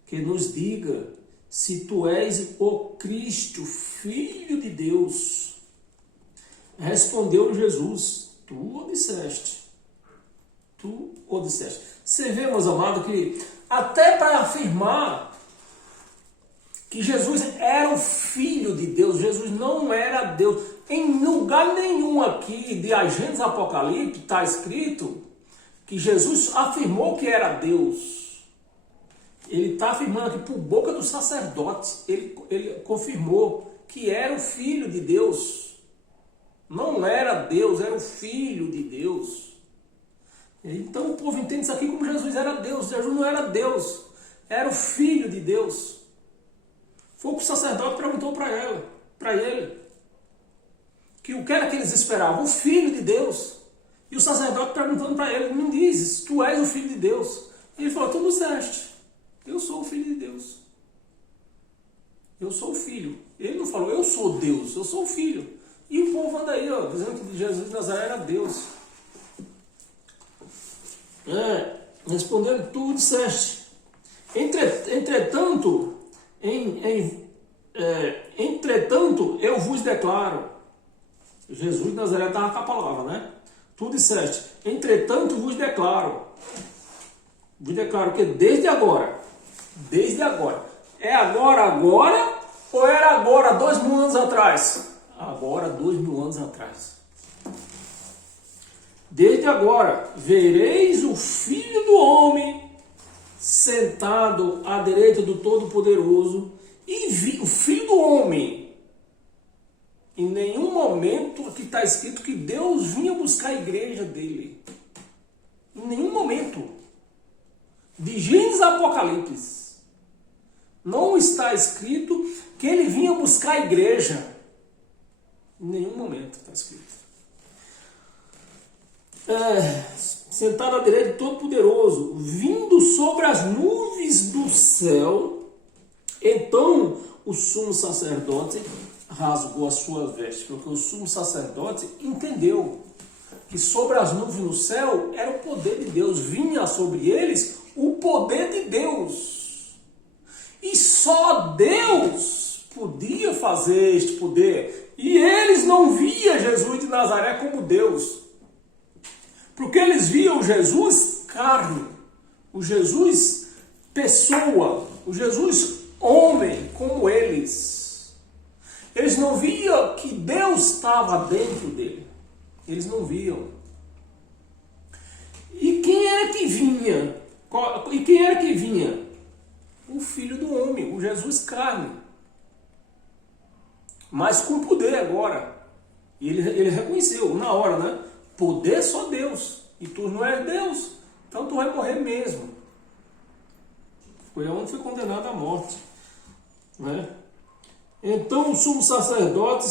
que nos diga se tu és o Cristo, Filho de Deus. Respondeu Jesus: tu o disseste. Você vê, meus amados, que até para afirmar que Jesus era o Filho de Deus, Jesus não era Deus. Em lugar nenhum aqui de Agentes Apocalipse está escrito que Jesus afirmou que era Deus. Ele está afirmando aqui por boca dos sacerdotes, ele confirmou que era o Filho de Deus. Não era Deus, era o Filho de Deus. Então o povo entende isso aqui como Jesus era Deus. Jesus não era Deus, era o Filho de Deus. Foi o que o sacerdote perguntou para ele. Que o que era que eles esperavam? O Filho de Deus. E o sacerdote perguntando para ele, me dizes, tu és o Filho de Deus. E ele falou, tu disseste, eu sou o Filho de Deus. Eu sou o Filho. Ele não falou, eu sou Deus, eu sou o Filho. E o povo anda aí, ó, dizendo que Jesus de Nazaré era Deus. Respondendo, tu disseste. Entretanto, entretanto, eu vos declaro. Jesus de Nazaré estava com a palavra, né? Tu disseste, entretanto vos declaro que desde agora, é agora ou era agora 2000 anos atrás? Agora 2000 anos atrás. Desde agora vereis o Filho do Homem sentado à direita do Todo-Poderoso e o Filho do Homem. Em nenhum momento aqui está escrito que Deus vinha buscar a igreja dele. Em nenhum momento. De Gênesis a Apocalipse. Não está escrito que ele vinha buscar a igreja. Em nenhum momento está escrito. Sentado à direita do Todo-Poderoso, vindo sobre as nuvens do céu, então o sumo sacerdote rasgou a sua veste, porque o sumo sacerdote entendeu que sobre as nuvens no céu era o poder de Deus, vinha sobre eles o poder de Deus. E só Deus podia fazer este poder. E eles não viam Jesus de Nazaré como Deus. Porque eles viam Jesus carne, o Jesus pessoa, o Jesus homem como eles. Eles não viam que Deus estava dentro dele. Eles não viam. E quem era que vinha? O Filho do Homem, o Jesus carne. Mas com poder agora. E ele reconheceu na hora, né? Poder só Deus. E tu não és Deus. Então tu vai morrer mesmo. Foi onde foi condenado à morte. Né? Então o sumo sacerdote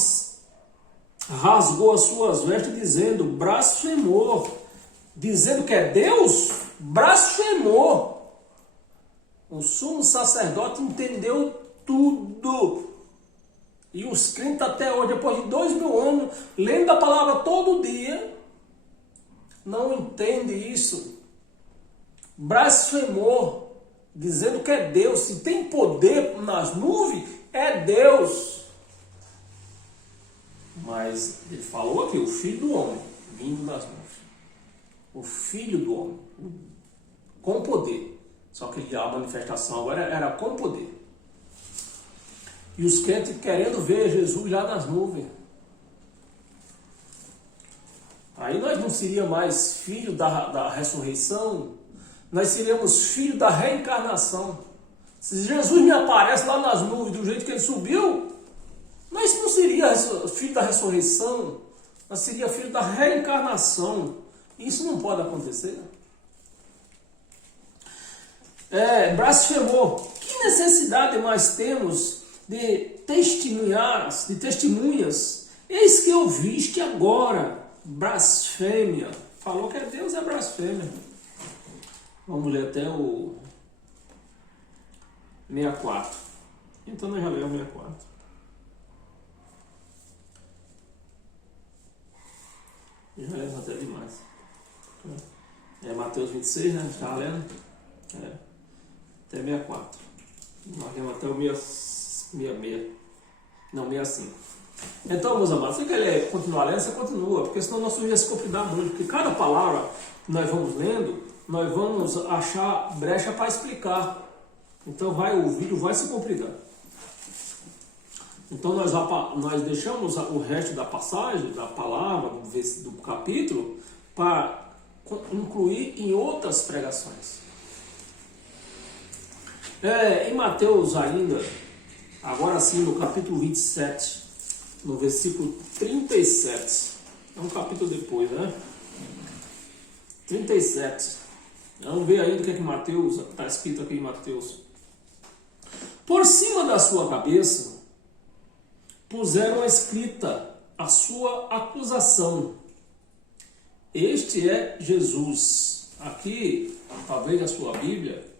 rasgou as suas vestes dizendo, blasfemou. Dizendo que é Deus, blasfemou. O sumo sacerdote entendeu tudo. E os crentes até hoje, depois de 2000 anos, lendo a palavra todo dia, não entendem isso. Blasfemou, dizendo que é Deus. Se tem poder nas nuvens, é Deus. Mas ele falou aqui, o Filho do Homem, vindo das nuvens. O Filho do Homem, com poder. Só que a manifestação agora era com poder. E os crentes querendo ver Jesus lá nas nuvens. Aí nós não seríamos mais filho da ressurreição, nós seríamos filho da reencarnação. Se Jesus me aparece lá nas nuvens do jeito que ele subiu, nós não seríamos filho da ressurreição, nós seríamos filho da reencarnação. Isso não pode acontecer. Blasfemou. Que necessidade mais temos de testemunhas? Eis que eu viste agora. Blasfêmia. Falou que é Deus, é blasfêmia. Vamos ler até o 64. Então nós já lemos o 64. Já lemos até demais. Mateus 26, né? Está lendo? Até 64. Nós lemos até o 66. Não, 65. Então, meus amados, você quer continuar lendo, você continua, porque senão nosso vídeo ia se comprimir muito, porque cada palavra que nós vamos lendo, nós vamos achar brecha para explicar. Então o vídeo vai se complicar. Então nós deixamos o resto da passagem, da palavra, do capítulo, para incluir em outras pregações. Em Mateus ainda, agora sim no capítulo 27, no versículo 37, é um capítulo depois, né? 37, vamos ver aí o que é que Mateus, está escrito aqui em Mateus. Por cima da sua cabeça puseram escrita a sua acusação. Este é Jesus. Aqui, talvez na sua Bíblia,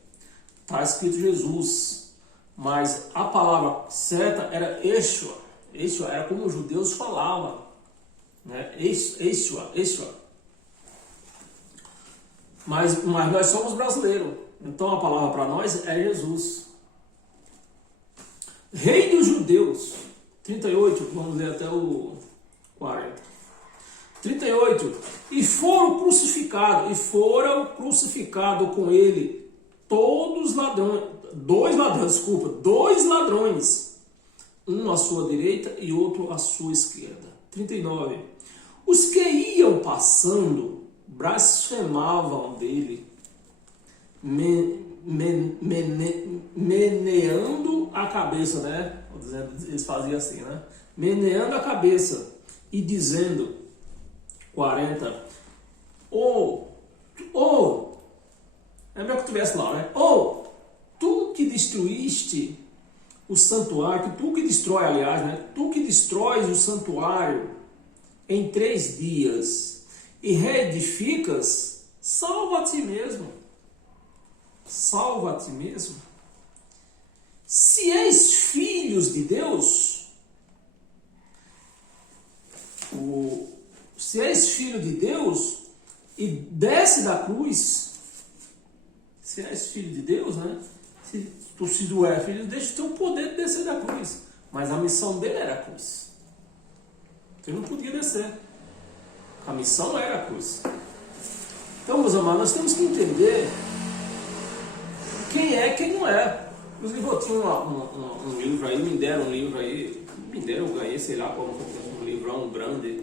está escrito Jesus, mas a palavra certa era Yeshua. Yeshua era como os judeus falavam, né? Yeshua. Mas nós somos brasileiros, então a palavra para nós é Jesus. Rei dos judeus. 38, vamos ler até o 40. 38. E foram crucificados com ele todos ladrões, dois ladrões, um à sua direita e outro à sua esquerda. 39. Os que iam passando blasfemavam dele, meneando a cabeça, né? Eles faziam assim, né? Meneando a cabeça e dizendo, 40, é melhor que tu estivesse lá, né? Tu que destruíste o santuário, tu que destrói, aliás, né? Tu que destróis o santuário em 3 dias e reedificas, salva a ti mesmo. Salva a ti mesmo. Se és filhos de Deus, se és filho de Deus e desce da cruz, se és filho de Deus, né? Se tu é filho de Deus, tu tem o poder de descer da cruz. Mas a missão dele era a cruz. Ele não podia descer. A missão era a cruz. Então, meus amados, nós temos que entender quem é e quem não é. Os livros tinham um livro aí, me deram um livro aí, eu ganhei, sei lá, como um livrão grande,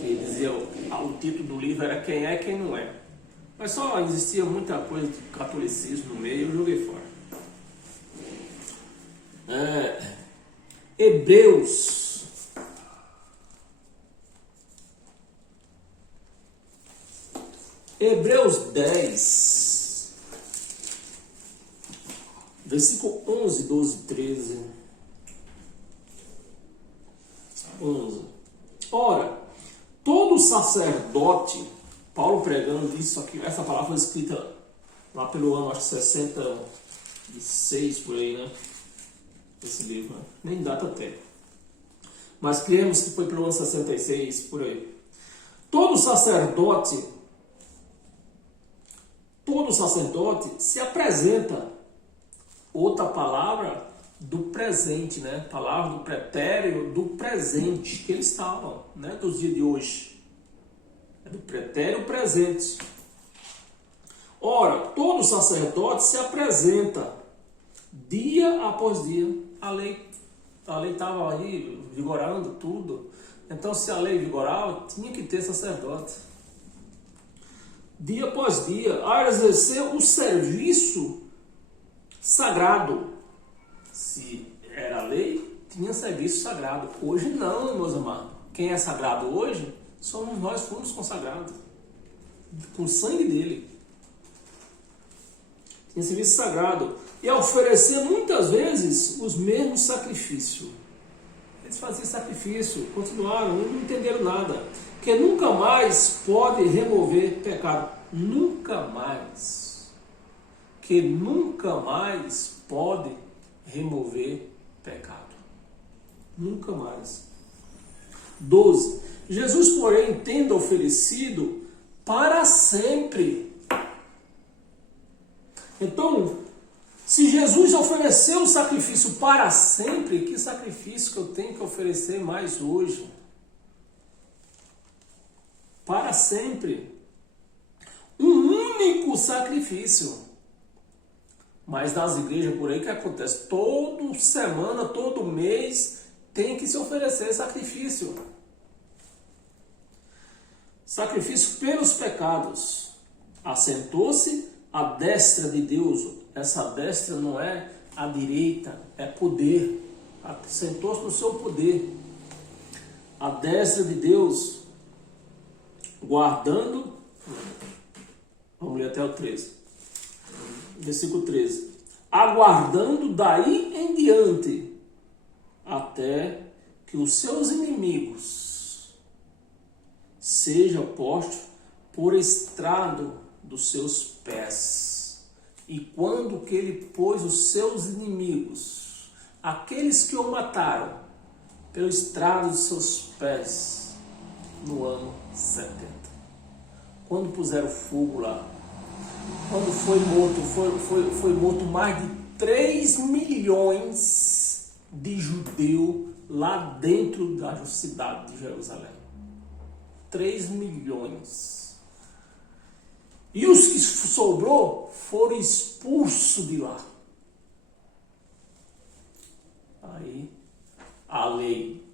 que dizia, o título do livro era Quem é e Quem Não É. Mas só existia muita coisa de catolicismo no meio, eu joguei fora. Hebreus. Hebreus 10, versículo 11, 12, 13. 11. Ora, todo sacerdote, Paulo pregando isso aqui, essa palavra foi escrita lá pelo ano, acho que 66 por aí, né? Esse livro, né? Nem data até. Mas cremos que foi pelo ano 66 por aí. Todo sacerdote se apresenta, outra palavra do presente, né? Palavra do pretérito do presente que eles estavam, né? Dos dias de hoje. É do pretérito presente. Ora, todo sacerdote se apresenta dia após dia. A lei estava aí vigorando tudo. Então, se a lei vigorava, tinha que ter sacerdote. Dia após dia, a exercer o serviço sagrado. Se era lei, tinha serviço sagrado. Hoje não, meus amados. Quem é sagrado hoje, somos nós, fomos consagrados. Com o sangue dele. Tinha serviço sagrado. E a oferecer muitas vezes os mesmos sacrifícios. Eles faziam sacrifício, continuaram, não entenderam nada. Que nunca mais pode remover pecado. Nunca mais. Que nunca mais pode remover pecado. Nunca mais. 12. Jesus, porém, tendo oferecido para sempre. Então, se Jesus ofereceu um sacrifício para sempre, que sacrifício que eu tenho que oferecer mais hoje? Para sempre. Um único sacrifício. Mas nas igrejas por aí que acontece? Toda semana, todo mês, tem que se oferecer sacrifício. Sacrifício pelos pecados. Assentou-se à destra de Deus, essa destra não é a direita, é poder. Sentou-se no seu poder. A destra de Deus, guardando, vamos ler até o 13, versículo 13, aguardando daí em diante, até que os seus inimigos sejam postos por estrado dos seus pés. E quando que ele pôs os seus inimigos, aqueles que o mataram, pelo estrado dos seus pés, no ano 70. Quando puseram fogo lá, quando foi morto mais de 3 milhões de judeus lá dentro da cidade de Jerusalém. 3 milhões. E os que sobrou foram expulsos de lá. Aí a lei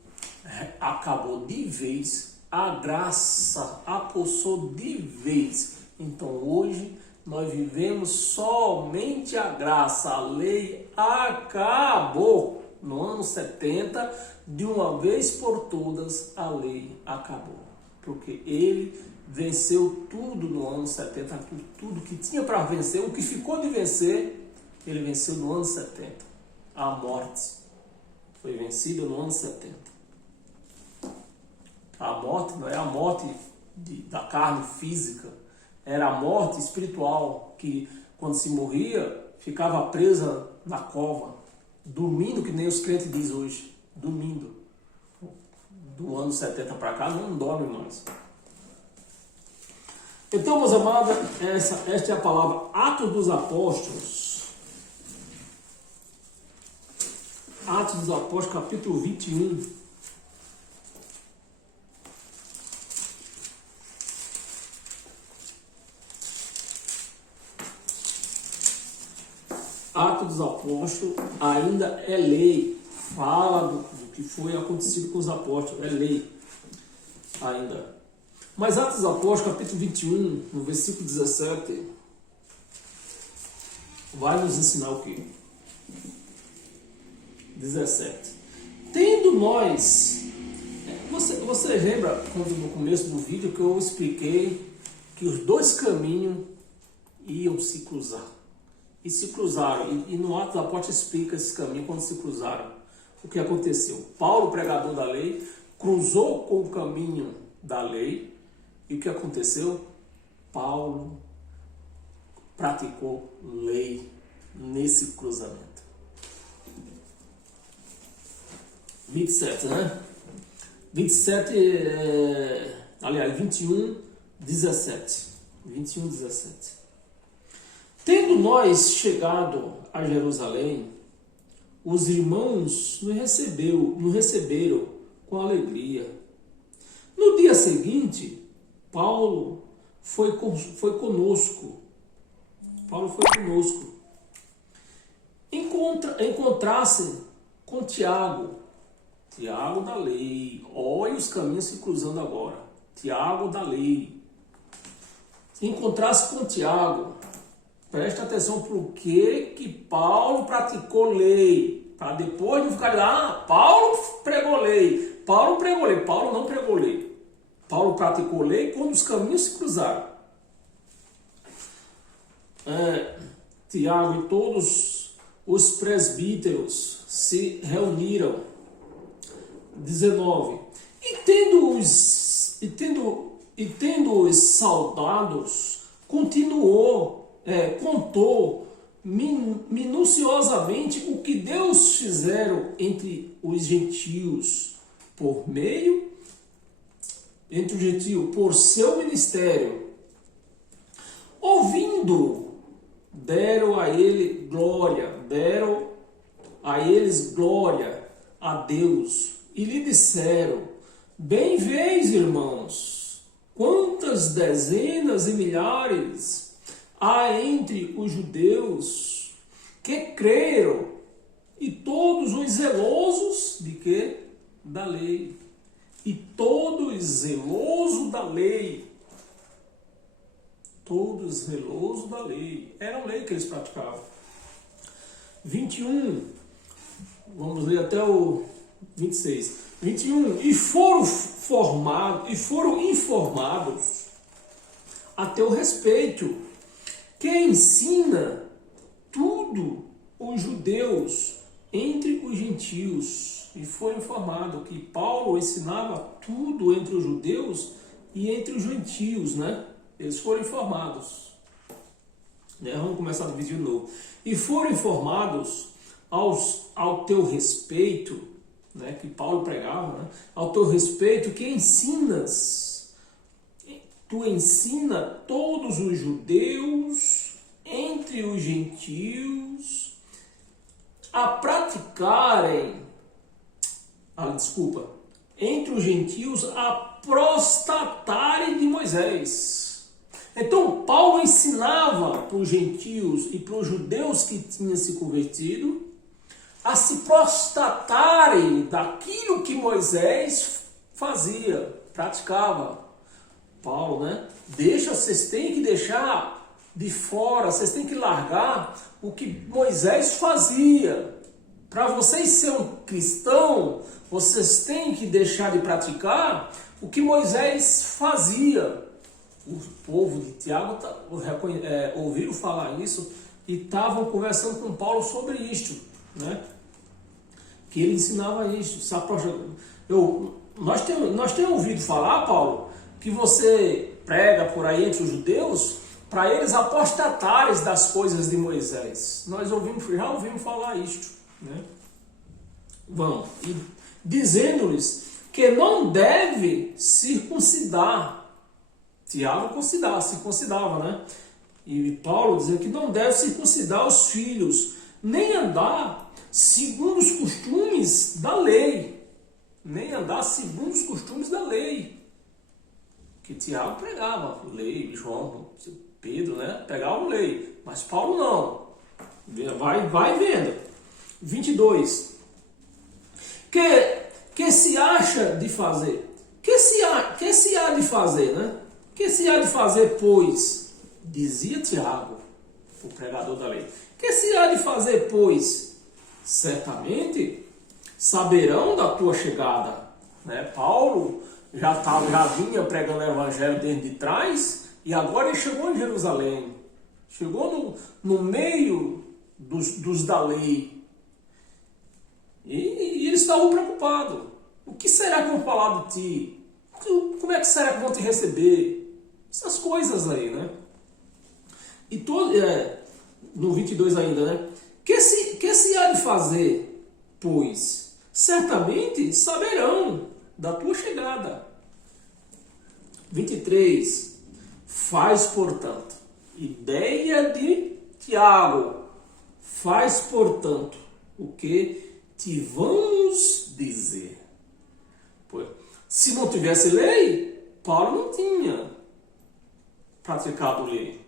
acabou de vez, a graça apossou de vez. Então hoje nós vivemos somente a graça. A lei acabou. No ano 70, de uma vez por todas, a lei acabou. Porque ele venceu tudo no ano 70, tudo que tinha para vencer, o que ficou de vencer, ele venceu no ano 70. A morte foi vencida no ano 70. A morte não é a morte da carne física, era a morte espiritual, que quando se morria, ficava presa na cova, dormindo, que nem os crentes dizem hoje, dormindo. Do ano 70 para cá não dorme mais. Então, meus amados, esta é a palavra Atos dos Apóstolos. Atos dos Apóstolos, capítulo 21. Atos dos Apóstolos ainda é lei. Fala do que foi acontecido com os apóstolos. É lei ainda. Mas Atos dos Apóstolos, capítulo 21, no versículo 17, vai nos ensinar o quê? 17. Tendo nós... Você lembra, no começo do vídeo, que eu expliquei que os dois caminhos iam se cruzar. E se cruzaram. E no Atos dos Apóstolos explica esse caminho quando se cruzaram. O que aconteceu? Paulo, pregador da lei, cruzou com o caminho da lei. E o que aconteceu? Paulo praticou lei nesse cruzamento. 27, né? 27, aliás, 21, 17. 21, 17. Tendo nós chegado a Jerusalém, os irmãos nos receberam com alegria. No dia seguinte, Paulo foi conosco. Encontrasse com Tiago da lei. Olha os caminhos se cruzando agora. Tiago da lei. Encontrasse com Tiago. Presta atenção por que Paulo praticou lei. Para depois não ficar lá, Paulo pregou lei. Paulo pregou lei. Paulo não pregou lei. Paulo praticou lei quando os caminhos se cruzaram. Tiago e todos os presbíteros se reuniram. 19. E tendo os saudados, contou minuciosamente o que Deus fizeram entre os gentios por seu ministério. Ouvindo, deram a eles glória a Deus e lhe disseram: bem vês, irmãos, quantas dezenas e milhares há entre os judeus que creram, e todos os zelosos de quê? Da lei. E todos zelosos da lei. Todos zelosos da lei. Era a lei que eles praticavam. 21, vamos ler até o 26. 21, e foram informados a teu respeito, que ensina tudo os judeus entre os gentios. E foi informado que Paulo ensinava tudo entre os judeus e entre os gentios, né? Eles foram informados. Vamos começar do vídeo de novo. E foram informados ao teu respeito, né, que Paulo pregava, né, ao teu respeito, que tu ensina todos os judeus entre os gentios a praticarem, entre os gentios a apostatarem de Moisés. Então Paulo ensinava para os gentios e para os judeus que tinham se convertido a se apostatarem daquilo que Moisés fazia, praticava. Paulo, né? Vocês têm que deixar de fora, vocês têm que largar o que Moisés fazia. Para vocês serem um cristão, vocês têm que deixar de praticar o que Moisés fazia. O povo de Tiago ouviram falar isso e estavam conversando com Paulo sobre isto, né? Que ele ensinava isso. Nós temos ouvido falar, Paulo, que você prega por aí entre os judeus para eles apostatarem das coisas de Moisés. Nós já ouvimos falar isto, né? Vamos. E dizendo-lhes que não deve circuncidar. Tiago circuncidava, né? E Paulo dizia que não deve circuncidar os filhos, nem andar segundo os costumes da lei. Nem andar segundo os costumes da lei. Que Tiago pregava lei, João, Pedro, né? Pegavam lei. Mas Paulo não. Vai vendo. 22. Que se acha de fazer? Que se há de fazer, né? Que se há de fazer, pois? Dizia Tiago, o pregador da lei. Que se há de fazer, pois? Certamente saberão da tua chegada, né? Paulo já vinha pregando o evangelho desde de trás e agora ele chegou em Jerusalém. Chegou no meio dos da lei. E eles estavam preocupados. O que será que vão falar de ti? Como é que será que vão te receber? Essas coisas aí, né? E no 22 ainda, né? Que se há de fazer, pois? Certamente saberão da tua chegada. 23. Faz, portanto, ideia de Tiago. Faz, portanto, o que te vamos dizer. Pois, se não tivesse lei, Paulo não tinha praticado lei.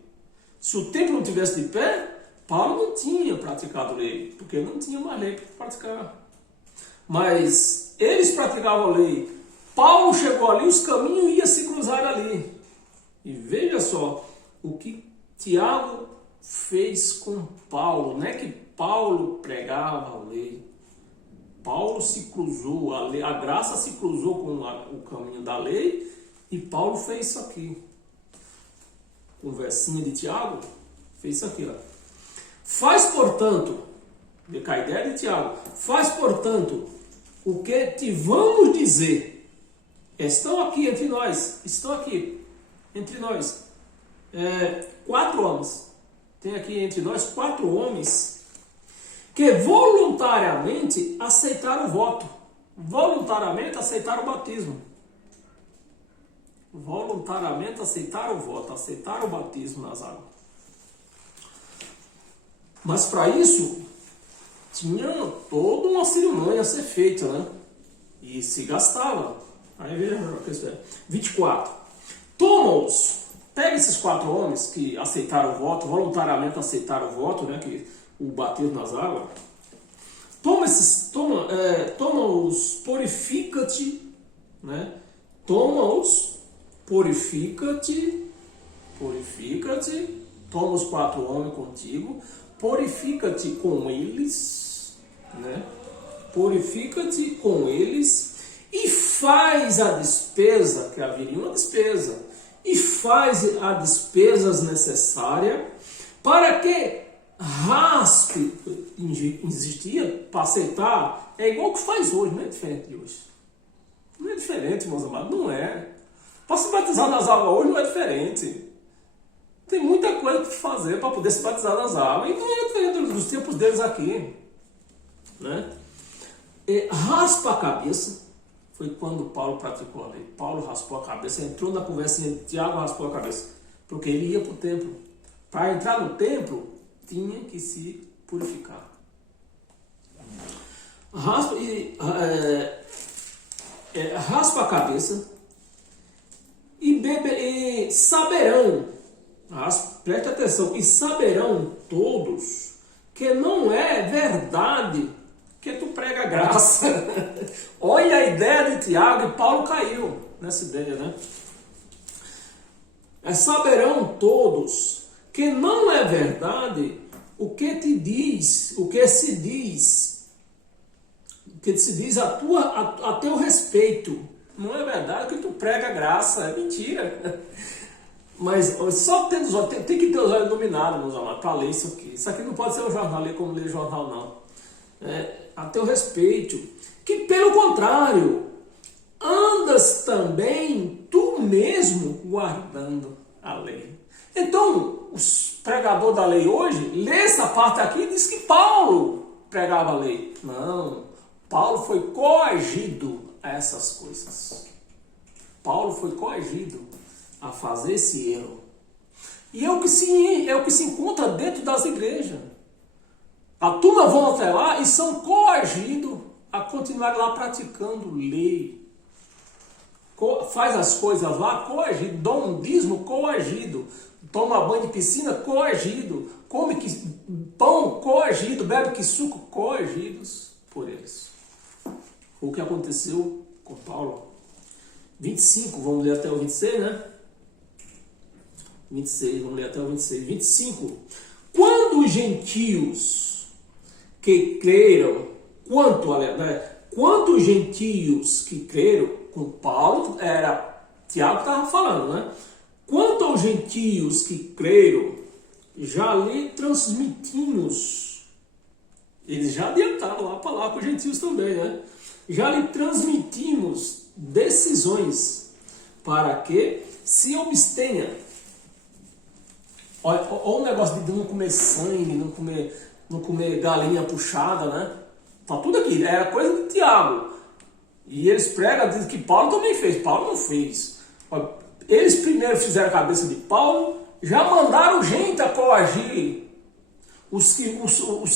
Se o templo não tivesse de pé, Paulo não tinha praticado lei, porque não tinha uma lei para praticar. Mas eles praticavam lei. Paulo chegou ali, os caminhos iam se cruzar ali. E veja só o que Tiago fez com Paulo. Não é que Paulo pregava a lei. Paulo se cruzou, a graça se cruzou com o caminho da lei e Paulo fez isso aqui. Conversinha de Tiago, fez isso aqui. Ó. Faz, portanto, vê cá a ideia de Tiago, faz, portanto, o que te vamos dizer. Estão aqui entre nós, 4 homens. Tem aqui entre nós 4 homens que voluntariamente aceitaram o voto. Voluntariamente aceitaram o batismo. Voluntariamente aceitaram o voto, aceitaram o batismo nas águas. Mas para isso, tinha toda uma cerimônia a ser feita, né? E se gastava. Aí veja, 24. Toma-os, pega esses 4 homens que aceitaram o voto, voluntariamente aceitaram o voto, né? Que o batismo nas águas. Toma-os, purifica-te, né? Toma-os, purifica-te, toma os 4 homens contigo, purifica-te com eles, né? Purifica-te com eles e faz a despesa, que haveria uma despesa, e faz a despesas necessárias para que raspe, existia para aceitar, é igual que faz hoje, não é diferente de hoje. Não é diferente, meus amados, não é. Para se batizar nas águas hoje não é diferente. Tem muita coisa para fazer para poder se batizar nas águas. E não é diferente dos tempos deles aqui. Né? Raspa a cabeça. Foi quando Paulo praticou a lei. Paulo raspou a cabeça, entrou na conversinha de Tiago, raspou a cabeça. Porque ele ia para o templo. Para entrar no templo, tinha que se purificar. Raspa a cabeça e saberão, preste atenção, e saberão todos que não é verdade que tu prega graça. Olha a ideia de Tiago, e Paulo caiu nessa ideia, né? Saberão todos que não é verdade o que te diz, o que se diz a teu respeito. Não é verdade que tu prega graça, é mentira. Mas só tem que ter os olhos iluminados, meus amados, para ler isso aqui. Isso aqui não pode ser um jornal, ler como ler jornal, não. A teu respeito. Que pelo contrário, andas também tu mesmo guardando a lei. Então, os pregadores da lei hoje, lê essa parte aqui e diz que Paulo pregava a lei. Não, Paulo foi coagido a essas coisas. Paulo foi coagido a fazer esse erro. E é o que se encontra dentro das igrejas. A turma vão até lá e são coagidos a continuar lá praticando lei. Faz as coisas lá coagido, dá um dízimo coagido, toma banho de piscina coagido, come pão coagido, bebe que suco coagidos por eles. O que aconteceu com Paulo? 25, vamos ler até o 26, né? 26, vamos ler até o 26. 25. Quando os gentios que creram, quantos gentios que creram, com Paulo, Tiago estava falando, né? Quanto aos gentios que creram, já lhe transmitimos, eles já adiantaram lá para lá com os gentios também, né? Já lhe transmitimos decisões para que se abstenha. Olha o negócio de não comer sangue, não comer galinha puxada, né? Tá tudo aqui, era coisa de Tiago. E eles pregam, dizem que Paulo também fez. Paulo não fez. Eles primeiro fizeram a cabeça de Paulo, já mandaram gente a coagir. Os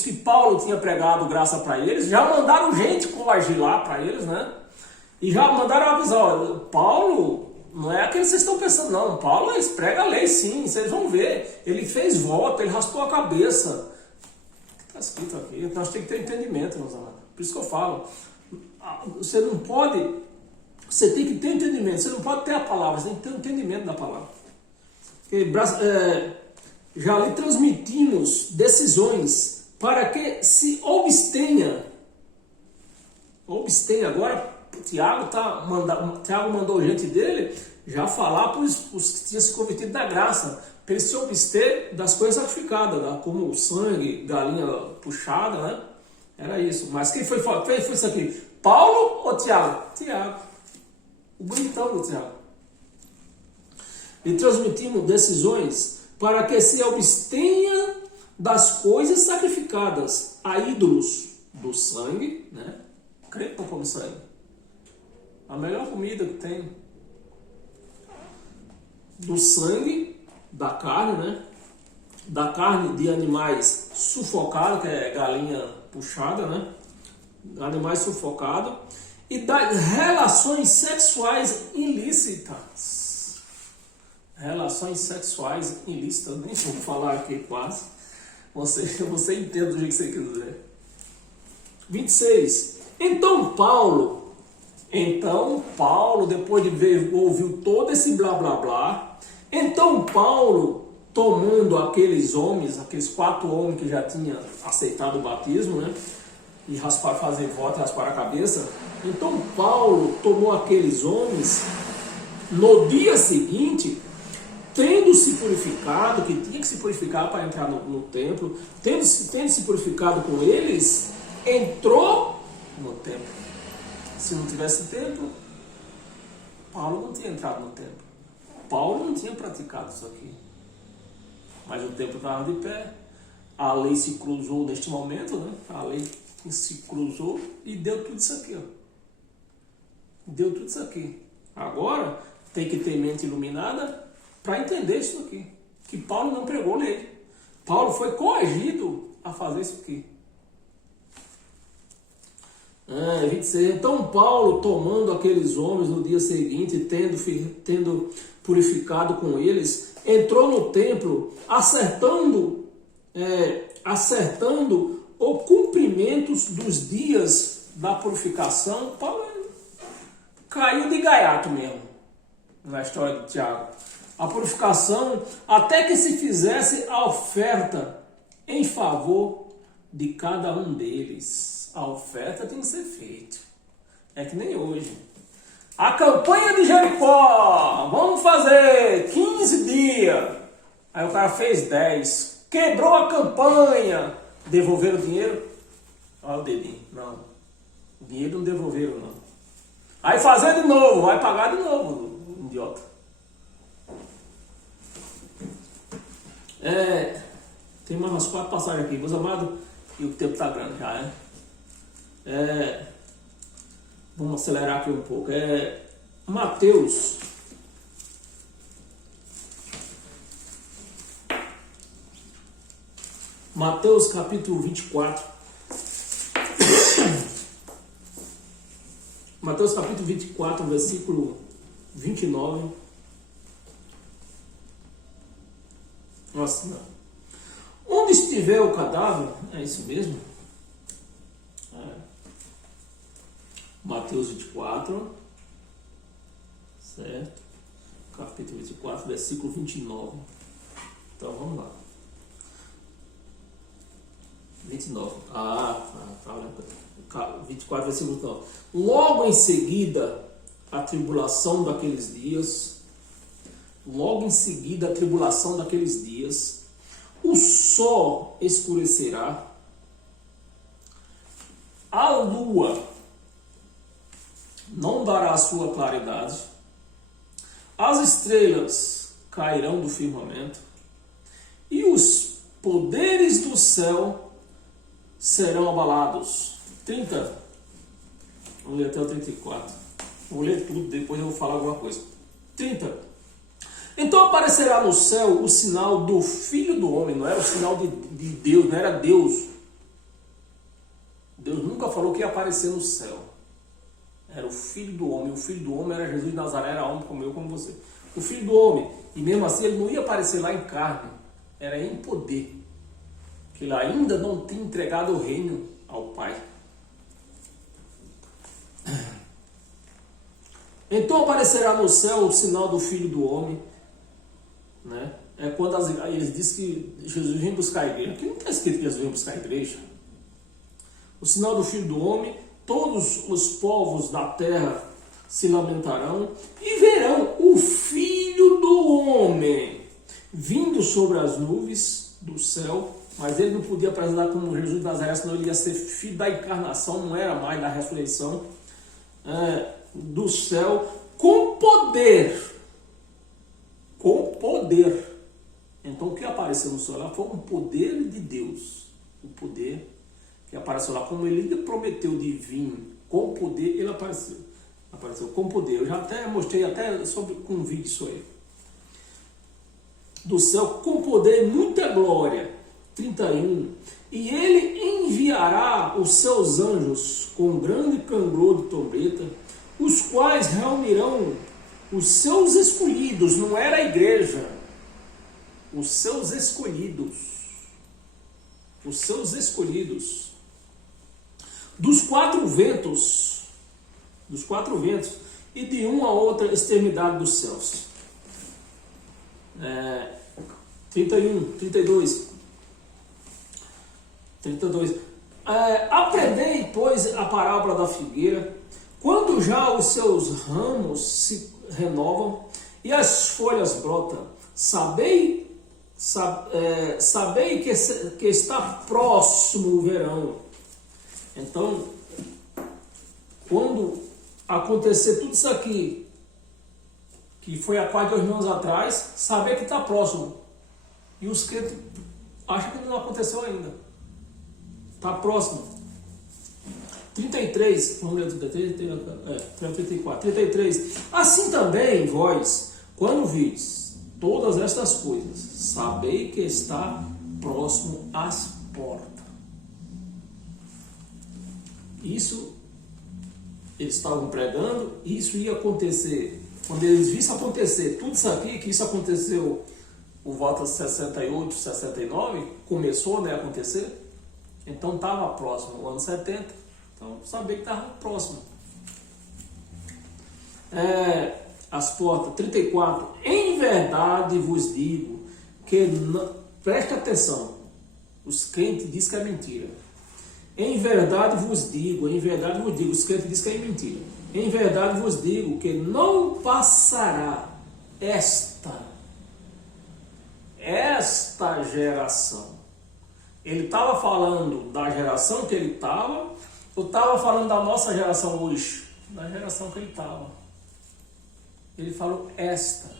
que Paulo tinha pregado graça para eles, já mandaram gente coagir lá para eles, né? E já mandaram avisar, ó, Paulo não é aquele que vocês estão pensando, não. Paulo prega a lei, sim, vocês vão ver. Ele fez voto, ele raspou a cabeça. Está escrito aqui, nós temos que ter entendimento, meus amados. Por isso que eu falo. Você não pode, você tem que ter entendimento, você não pode ter a palavra, você tem que ter o entendimento da palavra. Já lhe transmitimos decisões para que se abstenha. Agora, Tiago mandou gente dele já falar para os que tinham se convertido da graça, para eles se abster das coisas sacrificadas, né? Como sangue, galinha puxada, né? Era isso. Mas quem foi isso aqui? Paulo ou Tiago? Tiago. O bonitão do Tiago. E transmitimos decisões para que se abstenha das coisas sacrificadas a ídolos do sangue, né? Crente não come sangue. A melhor comida que tem. Do sangue, da carne, né? Da carne de animais sufocados, que é galinha puxada, né? Animais sufocados, e das relações sexuais ilícitas. Relações sexuais ilícitas, nem vou falar aqui quase. Você entende do jeito que você quiser. 26. Então Paulo, depois de ouvir todo esse blá blá blá, então Paulo tomando aqueles homens, aqueles 4 homens que já tinham aceitado o batismo, né? E fazer voto e raspar a cabeça. Então Paulo tomou aqueles homens no dia seguinte, tendo se purificado, que tinha que se purificar para entrar no templo, tendo se purificado com eles, entrou no templo. Se não tivesse templo, Paulo não tinha entrado no templo. Paulo não tinha praticado isso aqui. Mas o templo estava de pé. A lei se cruzou neste momento, né? A lei se cruzou e deu tudo isso aqui, ó. Deu tudo isso aqui. Agora tem que ter mente iluminada para entender isso aqui. Que Paulo não pregou lei. Paulo foi coagido a fazer isso aqui. 26. Então Paulo, tomando aqueles homens no dia seguinte, tendo purificado com eles, entrou no templo, acertando o cumprimento dos dias da purificação. Paulo caiu de gaiato mesmo, na história de Tiago. A purificação, até que se fizesse a oferta em favor de cada um deles. A oferta tem que ser feita. É que nem hoje. A campanha de Jericó, vamos fazer 15 dias. Aí o cara fez 10. Quebrou a campanha. Devolveram o dinheiro? Olha o dedinho. Não. O dinheiro não devolveram, não. Aí fazer de novo. Vai pagar de novo, idiota. Tem mais umas 4 passagens aqui, meus amados. E o tempo está grande já, vamos acelerar aqui um pouco. Mateus. Mateus capítulo 24. Mateus capítulo 24, versículo 29. Nossa, não. Onde estiver o cadáver, é isso mesmo? Mateus 24, certo? Capítulo 24, versículo 29. Então vamos lá. 29. Tá. 24, versículo 29. Logo em seguida, a tribulação daqueles dias. Logo em seguida, a tribulação daqueles dias. O sol escurecerá. A lua não dará a sua claridade. As estrelas cairão do firmamento. E os poderes do céu serão abalados. 30. Vamos ler até o 34. Vou ler tudo, depois eu vou falar alguma coisa. 30. Então aparecerá no céu o sinal do Filho do Homem. Não era o sinal de Deus, não era Deus. Deus nunca falou que ia aparecer no céu. Era o Filho do Homem. O Filho do Homem era Jesus de Nazaré, era homem como eu, como você. O Filho do Homem. E mesmo assim ele não ia aparecer lá em carne. Era em poder. Que ele ainda não tinha entregado o reino ao Pai. Então aparecerá no céu o sinal do Filho do Homem. Né? É quando eles dizem que Jesus vem buscar a igreja. Aqui não está escrito que Jesus vem buscar a igreja. O sinal do Filho do Homem, todos os povos da terra se lamentarão e verão o Filho do Homem vindo sobre as nuvens do céu. Mas ele não podia apresentar como Jesus de Nazaré, senão ele ia ser filho da encarnação, não era mais da ressurreição do céu, com poder. Com poder. Então o que apareceu no céu lá foi um poder de Deus. O poder que apareceu lá, como ele prometeu de vir com poder, ele apareceu. Apareceu com poder. Eu já até mostrei com um vídeo isso aí. Do céu com poder e muita glória. 31. E ele enviará os seus anjos com grande clamor de trombeta, os quais reunirão os seus escolhidos. Não era a igreja. Os seus escolhidos. Os seus escolhidos. Dos 4 ventos. Dos 4 ventos. E de uma a outra extremidade dos céus. 31, 32. 32. Aprendei, pois, a parábola da figueira, quando já os seus ramos se renovam e as folhas brotam, sabei que está próximo o verão. Então, quando acontecer tudo isso aqui, que foi há quase 2 anos atrás, saber que está próximo. E os crentes acham que não aconteceu ainda. Está próximo. 33, vamos ler 34. 33. Assim também vós, quando vis todas estas coisas, sabei que está próximo às portas. Isso eles estavam pregando, isso ia acontecer. Quando eles vissem acontecer tudo isso aqui, que isso aconteceu por volta de 68, 69, começou, né, a acontecer, então estava próximo, o ano 70, então sabia que estava próximo. As portas, 34, em verdade vos digo que, preste atenção, os crentes dizem que é mentira. Em verdade vos digo, os crentes dizem que é mentira. Em verdade vos digo que não passará esta geração. Ele estava falando da geração que ele estava, ou estava falando da nossa geração hoje? Da geração que ele estava. Ele falou esta.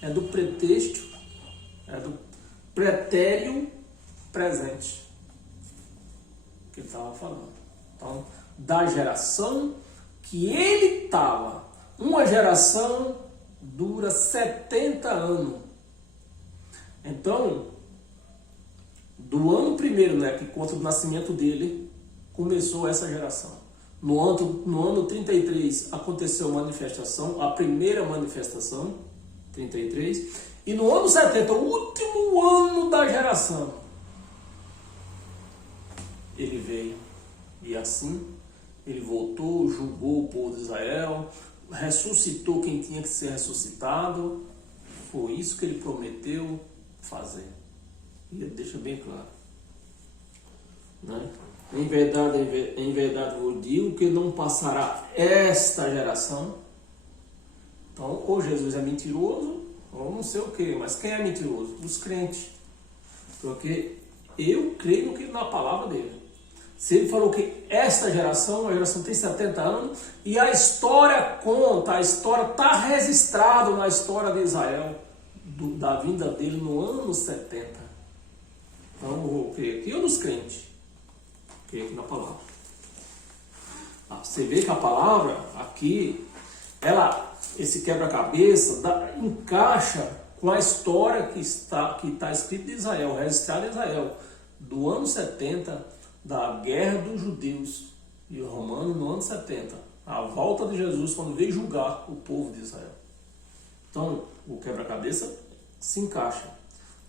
É do pretexto, é do pretério presente que ele estava falando. Então, da geração que ele estava. Uma geração dura 70 anos. Então, do ano primeiro, né, que conta o nascimento dele, começou essa geração. No ano 33 aconteceu a manifestação, a primeira manifestação, 33. E no ano 70, o último ano da geração, ele veio. E assim, ele voltou, julgou o povo de Israel, ressuscitou quem tinha que ser ressuscitado. Foi isso que ele prometeu fazer. E ele deixa bem claro. Né? Em verdade vos digo que não passará esta geração. Então, ou Jesus é mentiroso, ou não sei o que. Mas quem é mentiroso? Os crentes. Porque eu creio na palavra dele. Se ele falou que esta geração, a geração tem 70 anos, e a história conta, a história está registrada na história de Israel, da vinda dele no ano 70. Então eu vou crer aqui ou nos crentes? Creio aqui na palavra. Você vê que a palavra aqui, esse quebra-cabeça encaixa com a história que está escrita de Israel, registrada em Israel, do ano 70, da guerra dos judeus e romanos no ano 70, a volta de Jesus quando veio julgar o povo de Israel. Então, o quebra-cabeça se encaixa.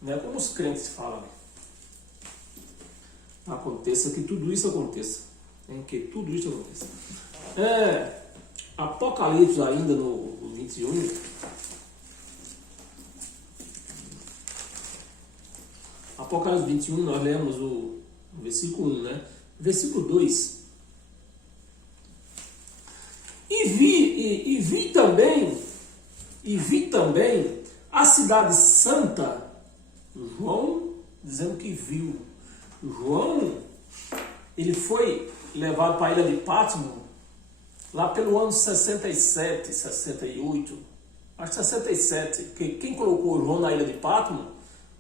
Não é como os crentes falam. Aconteça que tudo isso aconteça. Que tudo isso aconteça. Apocalipse ainda no 21. Apocalipse 21, nós lemos o versículo 1, né? Versículo 2. E vi também a cidade santa. João dizendo que viu. João, ele foi levado para a ilha de Patmos lá pelo ano 67, 68. Acho que 67. Que quem colocou João na ilha de Patmos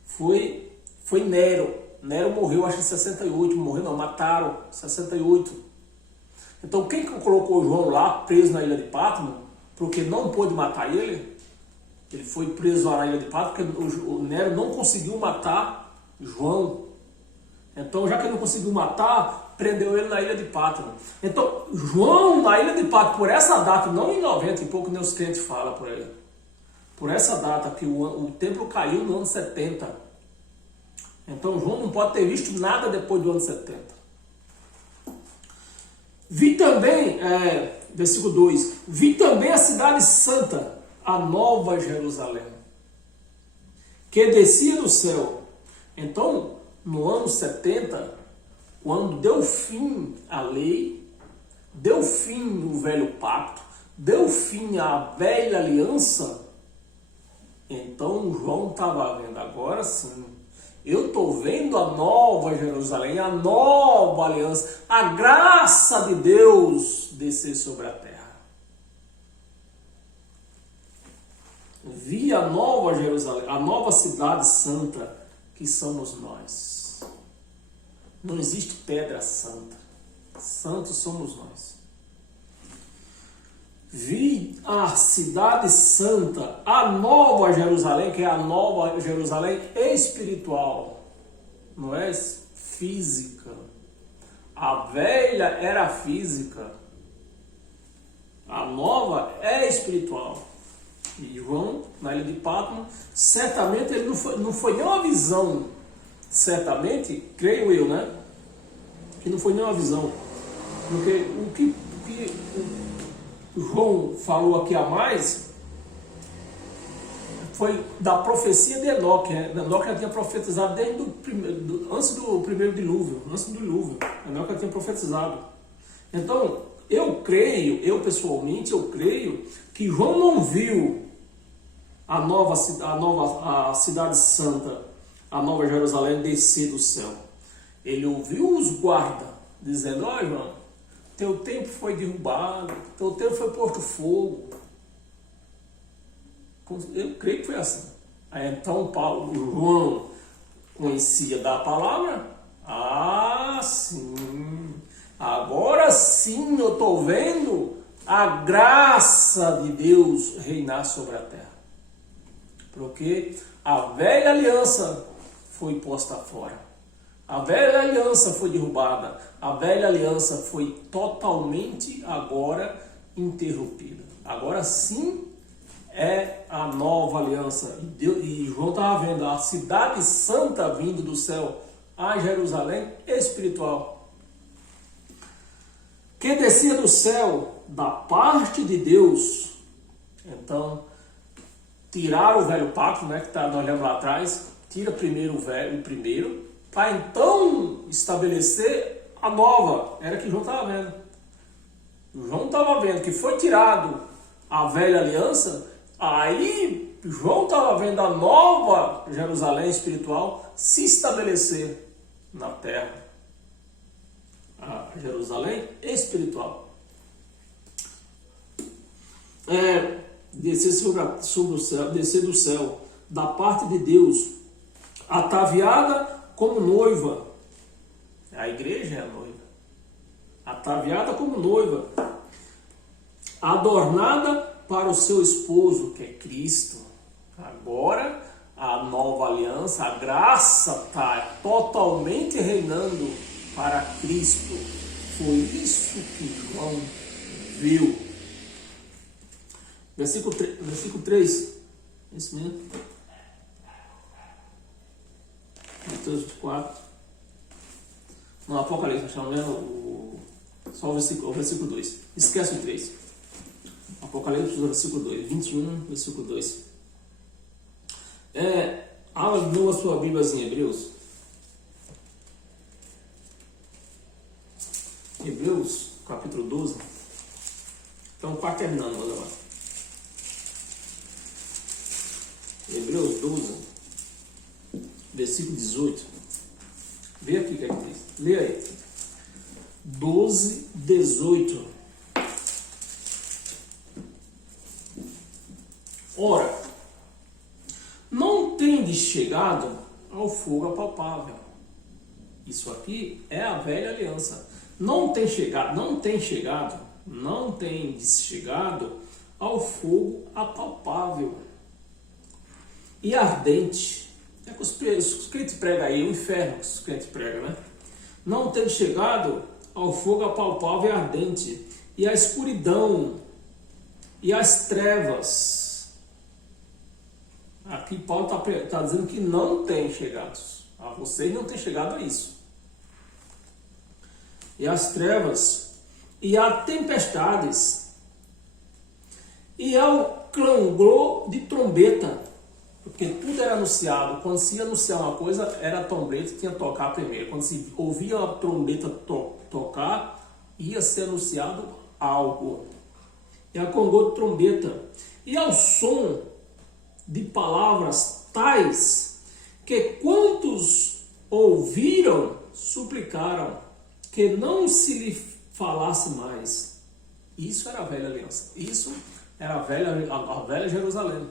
foi Nero. Nero morreu, acho que em 68, mataram em 68. Então quem colocou João lá, preso na ilha de Patmos, porque não pôde matar ele foi preso lá na ilha de Patmos, porque o Nero não conseguiu matar João. Então, já que ele não conseguiu matar, prendeu ele na ilha de Patmos. Então, João na ilha de Patmos, por essa data, não em 90, e pouco nem os crentes falam por ele, por essa data, que o templo caiu no ano 70. Então João não pode ter visto nada depois do ano 70. Vi também, versículo 2, vi também a cidade santa, a nova Jerusalém, que descia do céu. Então, no ano 70, quando deu fim à lei, deu fim o velho pacto, deu fim à velha aliança, então João estava vendo, agora sim, eu estou vendo a nova Jerusalém, a nova aliança, a graça de Deus descer sobre a terra. Vi a nova Jerusalém, a nova cidade santa, que somos nós. Não existe pedra santa. Santos somos nós. Vi a cidade santa, a nova Jerusalém, que é a nova Jerusalém espiritual, não é física. A velha era física, a nova é espiritual. E João, na ilha de Patmos, certamente ele não foi nenhuma visão, certamente, creio eu, né? Que não foi nenhuma visão, porque o que João falou aqui a mais foi da profecia de Enoque. Enoque já tinha profetizado desde antes do primeiro dilúvio, antes do dilúvio. Enoque já tinha profetizado. Então, eu pessoalmente, eu creio que João não viu a cidade santa, a nova Jerusalém descer do céu. Ele ouviu os guardas dizendo: ó, João, teu templo foi derrubado, teu templo foi posto fogo. Eu creio que foi assim. Aí então João conhecia da palavra. Ah, sim. Agora sim eu estou vendo a graça de Deus reinar sobre a terra. Porque a velha aliança foi posta fora. A velha aliança foi derrubada. A velha aliança foi totalmente agora interrompida. Agora sim é a nova aliança. E João estava vendo a cidade santa vindo do céu, a Jerusalém espiritual, que descia do céu da parte de Deus. Então, tiraram o velho pacto, né, que nós olhando lá atrás, tira primeiro o primeiro, para então estabelecer a nova. Era que João estava vendo. João estava vendo que foi tirado a velha aliança, aí João estava vendo a nova Jerusalém espiritual se estabelecer na terra. A Jerusalém espiritual. Descer sobre o céu, descer do céu, da parte de Deus, ataviada como noiva. A igreja é a noiva. Ataviada como noiva, adornada para o seu esposo, que é Cristo. Agora, a nova aliança, a graça está totalmente reinando para Cristo. Foi isso que João viu. Versículo 3. Isso mesmo. Mateus 24. No Apocalipse, estamos vendo só o versículo 2. Esquece o 3. Apocalipse, versículo 2. 21, versículo 2. Abra de novo a sua Bíblia em Hebreus. Hebreus, capítulo 12. Então, quase terminando, olha lá. Hebreus 12, versículo 18. Vê aqui o que é que diz. Lê aí. 12, 18. Ora, não tendes chegado ao fogo apalpável. Isso aqui é a velha aliança. Não tendes chegado ao fogo apalpável e ardente. É que os crentes pregam aí, o inferno que os crentes pregam, né? Não tendes chegado ao fogo apalpável e ardente, e à escuridão, e às trevas. Aqui Paulo está dizendo que não tem chegado. A vocês não tem chegado a isso. E às trevas, e a tempestades, e ao clangor de trombeta. Porque tudo era anunciado. Quando se ia anunciar uma coisa, era a trombeta que tinha que tocar primeiro. Quando se ouvia a trombeta tocar, ia ser anunciado algo. E a congou de trombeta. E ao som de palavras tais, que quantos ouviram, suplicaram, que não se lhe falasse mais. Isso era a velha aliança. Isso era a velha Jerusalém.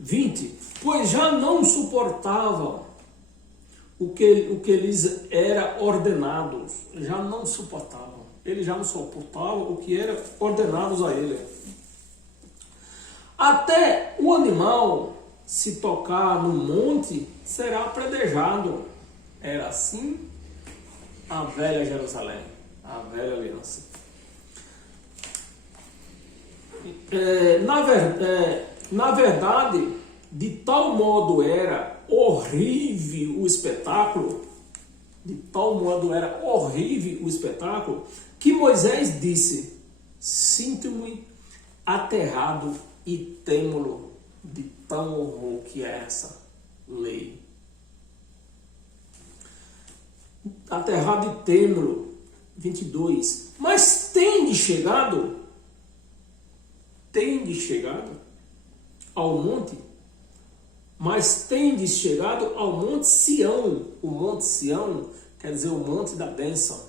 20. Pois já não suportavam o que lhes era ordenado. Já não suportavam. Eles já não suportavam o que era ordenado a ele. Até o animal, se tocar no monte, será apredejado. Era assim a velha Jerusalém, a velha aliança. Na verdade, de tal modo era horrível o espetáculo, que Moisés disse: sinto-me aterrado e têmulo de tão horror que é essa lei. Aterrado e têmulo. 22. Mas tendes chegado ao monte, ao monte Sião. O monte Sião quer dizer o monte da bênção.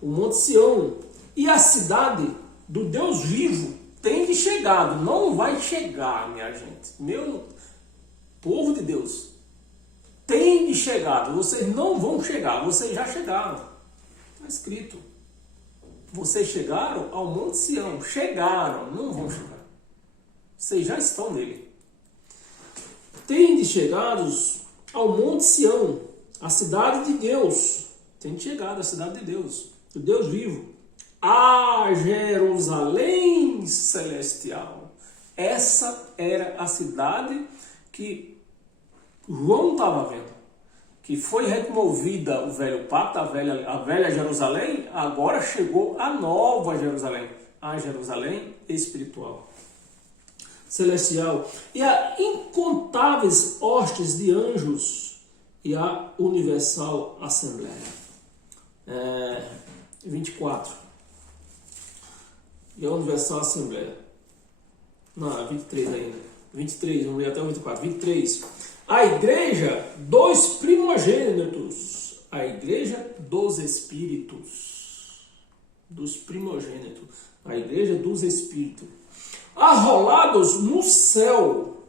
O monte Sião e a cidade do Deus vivo tem chegado. Não vai chegar, minha gente. Meu povo de Deus, tem chegado. Vocês não vão chegar, vocês já chegaram. Está escrito. Vocês chegaram ao monte Sião. Chegaram, não vão chegar. Vocês já estão nele. Tendes chegados ao monte Sião, a cidade de Deus. Tendes chegado à cidade de Deus, do Deus vivo. A Jerusalém celestial. Essa era a cidade que João estava vendo. Que foi removida o velho pacto, a velha Jerusalém, agora chegou a nova Jerusalém, a Jerusalém espiritual, celestial, e a incontáveis hostes de anjos e a universal assembleia. 24. E a universal assembleia. Não, 23 ainda. 23, vamos ler até o 24. 23. A igreja dos primogênitos, a igreja dos espíritos, dos primogênitos, a igreja dos espíritos, arrolados no céu,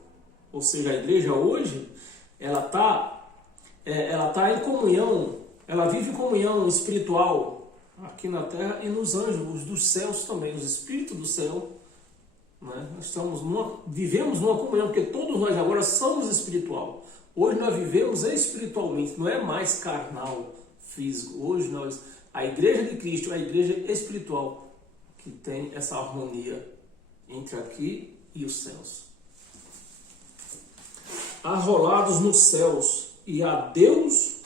ou seja, a igreja hoje, ela tá em comunhão, ela vive em comunhão espiritual aqui na terra e nos anjos, os dos céus também, os espíritos do céu. Nós vivemos numa comunhão, porque todos nós agora somos espiritual. Hoje nós vivemos espiritualmente, não é mais carnal, físico. Hoje a igreja de Cristo é a igreja espiritual, que tem essa harmonia entre aqui e os céus. Arrolados nos céus, e a Deus,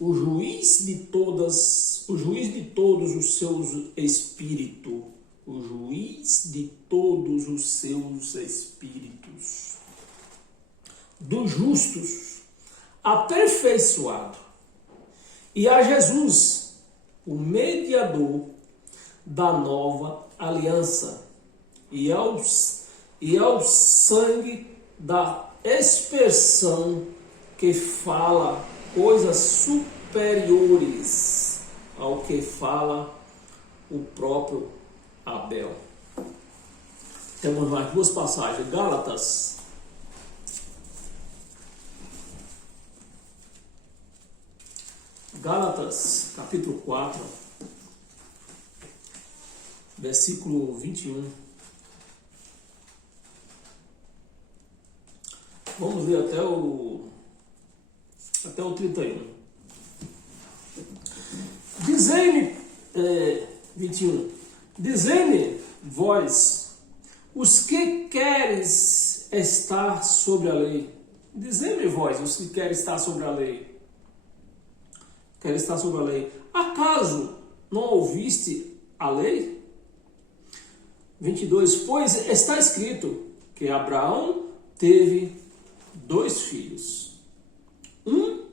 o juiz de todos os seus espíritos. O juiz de todos os seus espíritos, dos justos, aperfeiçoado, e a Jesus, o mediador da nova aliança, e ao sangue da expressão que fala coisas superiores ao que fala o próprio Abel. Temos mais duas passagens. Gálatas, capítulo 4, versículo 21. Vamos ler até o 31. Dizei-me, 21. Dizei-me, vós, os que queres estar sobre a lei. Dizei-me, vós, os que querem estar sobre a lei. Querem estar sobre a lei. Acaso não ouviste a lei? 22. Pois está escrito, que Abraão teve 2 filhos. Um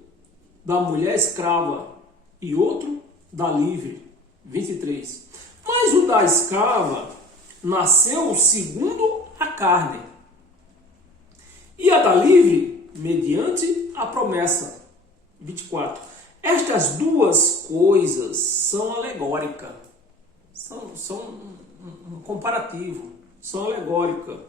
da mulher escrava e outro da livre. 23. Mas o da escrava nasceu segundo a carne, e a da livre mediante a promessa. 24. Estas duas coisas são alegóricas, são um comparativo, são alegóricas.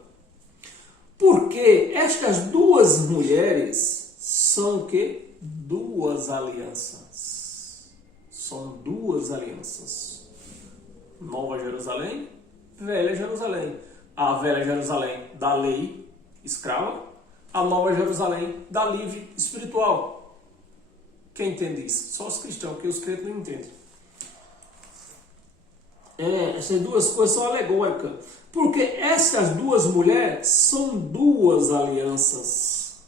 Porque estas duas mulheres são o quê? 2 alianças. São 2 alianças. Nova Jerusalém, Velha Jerusalém. A Velha Jerusalém da lei escrava, a Nova Jerusalém da livre espiritual. Quem entende isso? Só os cristãos, porque os crentes não entendem. Essas duas coisas são alegóricas. Porque essas duas mulheres são 2 alianças.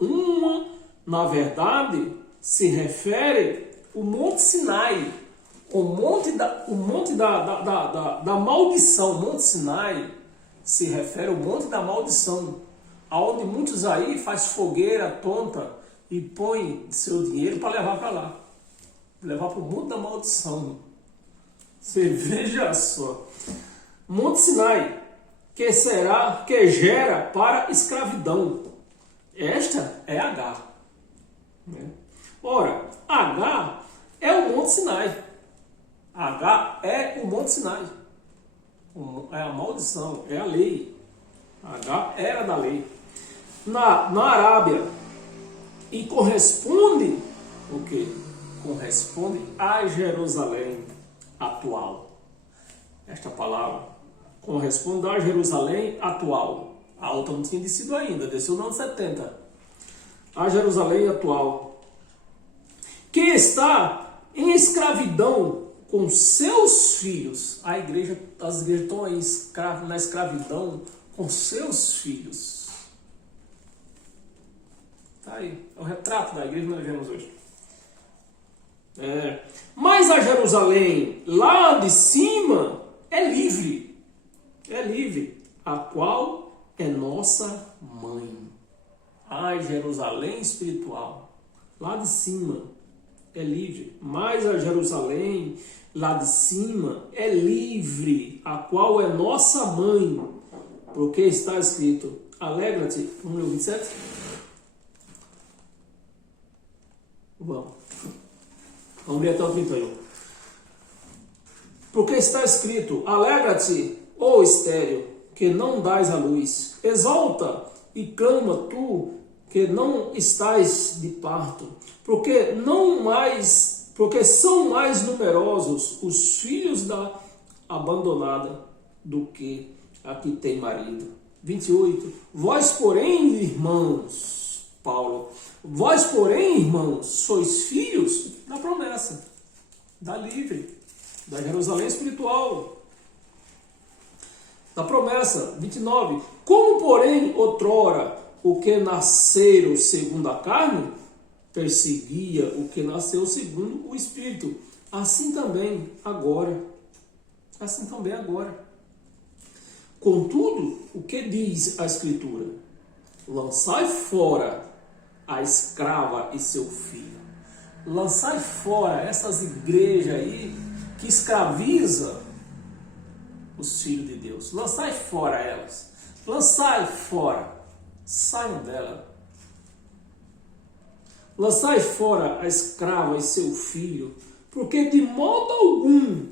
Uma, na verdade, se refere ao Monte Sinai. O monte da maldição. O Monte Sinai se refere ao Monte da Maldição, aonde muitos aí faz fogueira tonta e põe seu dinheiro para levar para lá. Levar para o Monte da Maldição. Você veja só. Monte Sinai, que gera para escravidão. Esta é H. Ora, H é o Monte Sinai. H é o Monte Sinai. É a maldição, é a lei. H era da lei. Na Arábia. E corresponde o quê? Corresponde a Jerusalém atual. Esta palavra corresponde a Jerusalém atual. A outra não tinha descido ainda, desceu no ano 70. A Jerusalém atual. Que está em escravidão com seus filhos. As igrejas estão aí na escravidão com seus filhos. Está aí. É o retrato da igreja que nós vemos hoje. Mas a Jerusalém lá de cima é livre. É livre. A qual é nossa mãe. A Jerusalém espiritual. Lá de cima é livre. Mas a Jerusalém lá de cima é livre. A qual é nossa mãe. Porque está escrito. Alegra-te. Vamos ler o 27? Vamos ler até o 31. Porque está escrito, alegra-te, ó estéril, que não dás a luz. Exalta e clama tu, que não estás de parto. Porque são mais numerosos os filhos da abandonada do que a que tem marido. 28. Vós, porém, irmãos, Paulo, vós, porém, irmãos, sois filhos da promessa, da livre, da Jerusalém espiritual, da promessa. 29. Como, porém, outrora, o que nasceram segundo a carne, perseguia o que nasceu segundo o Espírito. Assim também agora. Assim também agora. Contudo, o que diz a Escritura? Lançai fora a escrava e seu filho. Lançai fora essas igrejas aí que escravizam os filhos de Deus. Lançai fora elas. Lançai fora. Saiam dela. Lançai fora a escrava e seu filho, porque de modo algum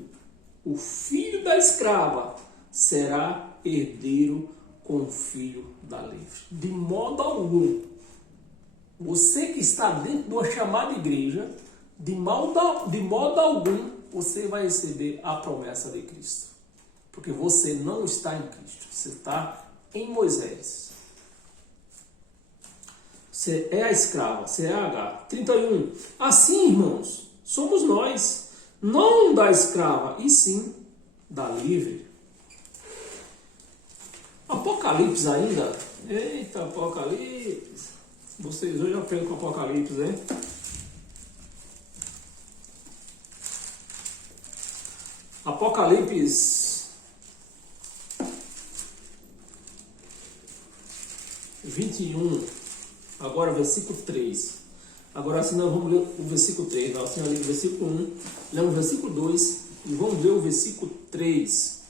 o filho da escrava será herdeiro com o filho da livre. De modo algum. Você que está dentro de uma chamada igreja, de modo algum você vai receber a promessa de Cristo. Porque você não está em Cristo, você está em Moisés. Você é a escrava, você é a H. 31. Assim, irmãos, somos nós, não da escrava, e sim da livre. Apocalipse ainda. Eita, Apocalipse. Vocês hoje aprendem com Apocalipse, hein? Apocalipse 21, agora versículo 3. Agora assim nós vamos ler o versículo 3. Nós temos ali o versículo 1, lemos o versículo 2 e vamos ver o versículo 3.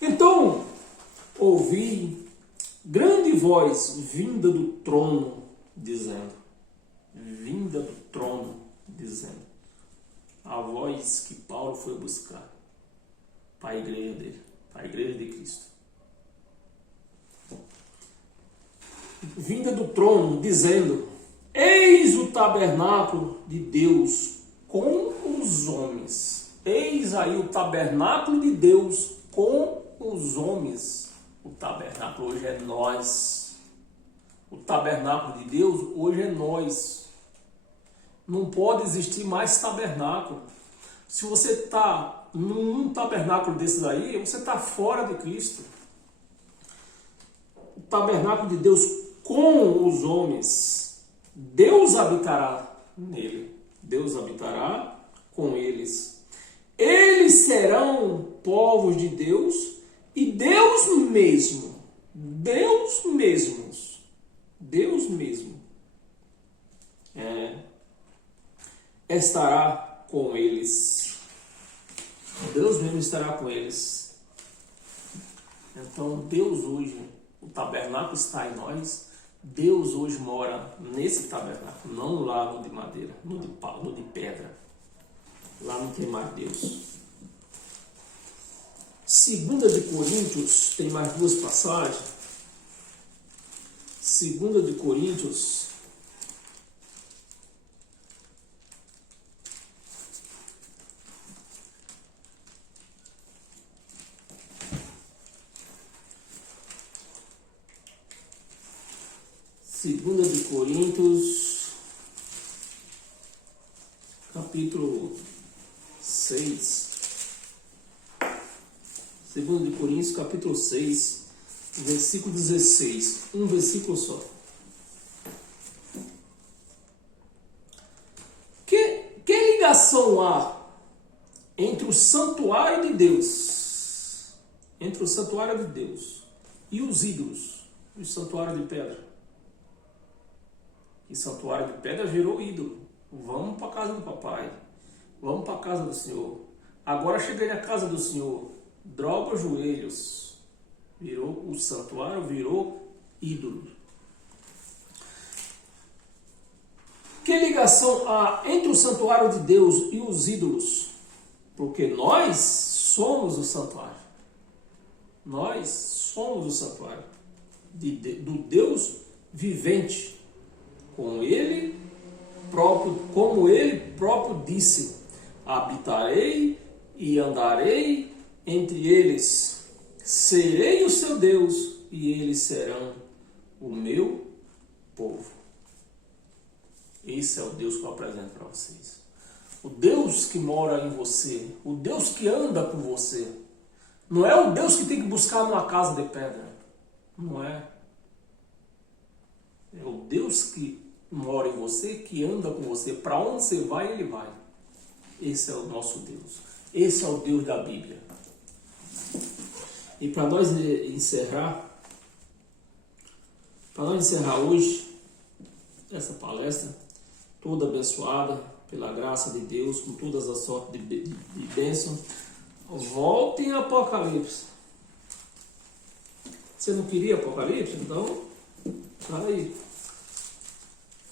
Então, ouvi grande voz vinda do trono, dizendo, vinda do trono, dizendo, a voz que Paulo foi buscar para a igreja dele, para a igreja de Cristo. Vinda do trono, dizendo, eis o tabernáculo de Deus com os homens. Eis aí o tabernáculo de Deus com os homens. O tabernáculo hoje é nós. O tabernáculo de Deus hoje é nós. Não pode existir mais tabernáculo. Se você está num tabernáculo desses aí, você está fora de Cristo. O tabernáculo de Deus com os homens. Deus habitará nele. Deus habitará com eles. Eles serão povos de Deus e Deus mesmo, estará com eles. Deus mesmo estará com eles. Então Deus hoje, o tabernáculo está em nós. Deus hoje mora nesse tabernáculo, não lá no de madeira, no de pau, no de pedra. Lá não tem mais Deus. 2 de Coríntios, tem mais duas passagens. 2 de Coríntios, capítulo 6. 2 de Coríntios, capítulo 6, versículo 16. Um versículo só. Que ligação há entre o santuário de Deus, e os ídolos, o santuário de pedra? E santuário de pedra virou ídolo. Vamos para a casa do papai. Vamos para a casa do Senhor. Agora cheguei na casa do Senhor. Droga os joelhos. Virou o santuário, virou ídolo. Que ligação há entre o santuário de Deus e os ídolos? Porque nós somos o santuário. Nós somos o santuário do Deus vivente. Como ele próprio disse, habitarei e andarei entre eles, serei o seu Deus e eles serão o meu povo. Esse é o Deus que eu apresento para vocês. O Deus que mora em você, o Deus que anda com você. Não é o Deus que tem que buscar numa casa de pedra. Não é. É o Deus que mora em você, que anda com você. Para onde você vai, ele vai. Esse é o nosso Deus. Esse é o Deus da Bíblia. E para nós encerrar hoje essa palestra, toda abençoada pela graça de Deus, com todas as sortes de bênção, volte em Apocalipse. Você não queria Apocalipse? Então, tá aí.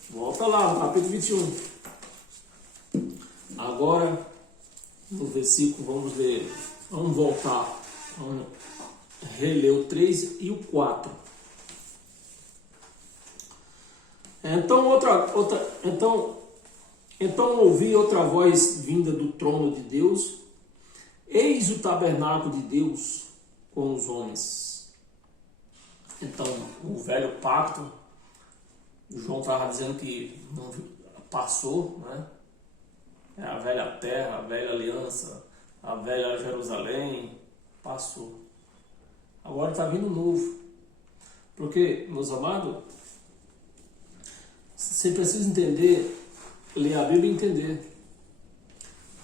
Volta lá no capítulo 21. Agora, no versículo, vamos voltar. Vamos reler o 3 e o 4. Então ouvi outra voz vinda do trono de Deus. Eis o tabernáculo de Deus com os homens. Então, o velho pacto, João estava dizendo que não passou, né? É a velha terra, a velha aliança, a velha Jerusalém, passou. Agora está vindo novo. Porque, meus amados, você precisa entender, ler a Bíblia e entender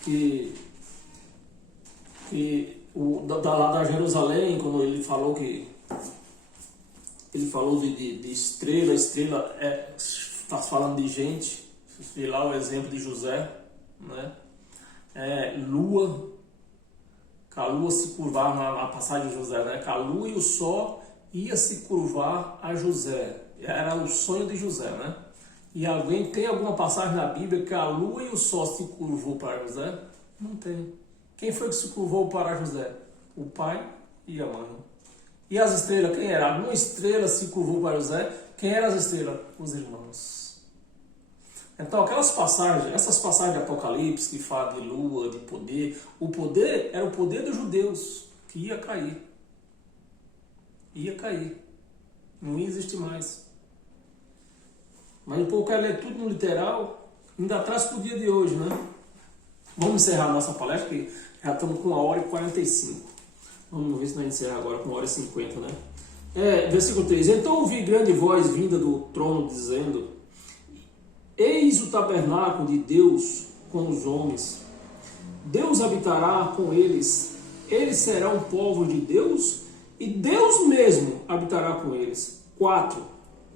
que lá da Jerusalém, quando ele falou que ele falou de estrela, estrela está falando de gente. Vocês viram lá o exemplo de José, né? Lua, que a lua se curvar na passagem de José, né? Que a lua e o sol ia se curvar a José. Era o sonho de José, né? E alguém tem alguma passagem na Bíblia que a lua e o sol se curvou para José? Não tem. Quem foi que se curvou para José? O pai e a mãe. E as estrelas, quem era? Alguma estrela se curvou para José? Quem eram as estrelas? Os irmãos. Então, essas passagens de Apocalipse que falam de lua, de poder, o poder era o poder dos judeus que ia cair. Ia cair. Não ia existir mais. Mas o povo quer ler tudo no literal, ainda traz para o dia de hoje, né? Vamos encerrar a nossa palestra, que já estamos com 1h45. Vamos ver se nós encerramos agora com 1h50, né? Versículo 3. Então ouvi grande voz vinda do trono dizendo: Eis o tabernáculo de Deus com os homens. Deus habitará com eles. Eles serão povo de Deus e Deus mesmo habitará com eles. 4.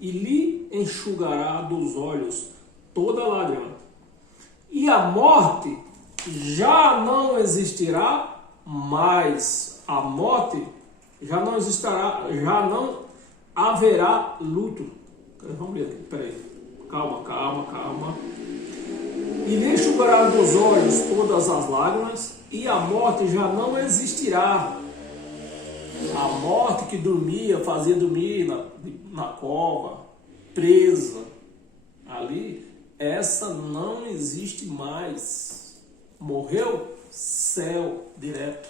E lhe enxugará dos olhos toda lágrima. E a morte já não existirá mais. A morte já não existirá, já não haverá luto. Vamos ler aqui, peraí. Calma. E lhe enxugará dos olhos todas as lágrimas, e a morte já não existirá. A morte que dormia, fazia dormir na cova, presa, ali, essa não existe mais. Morreu, céu direto.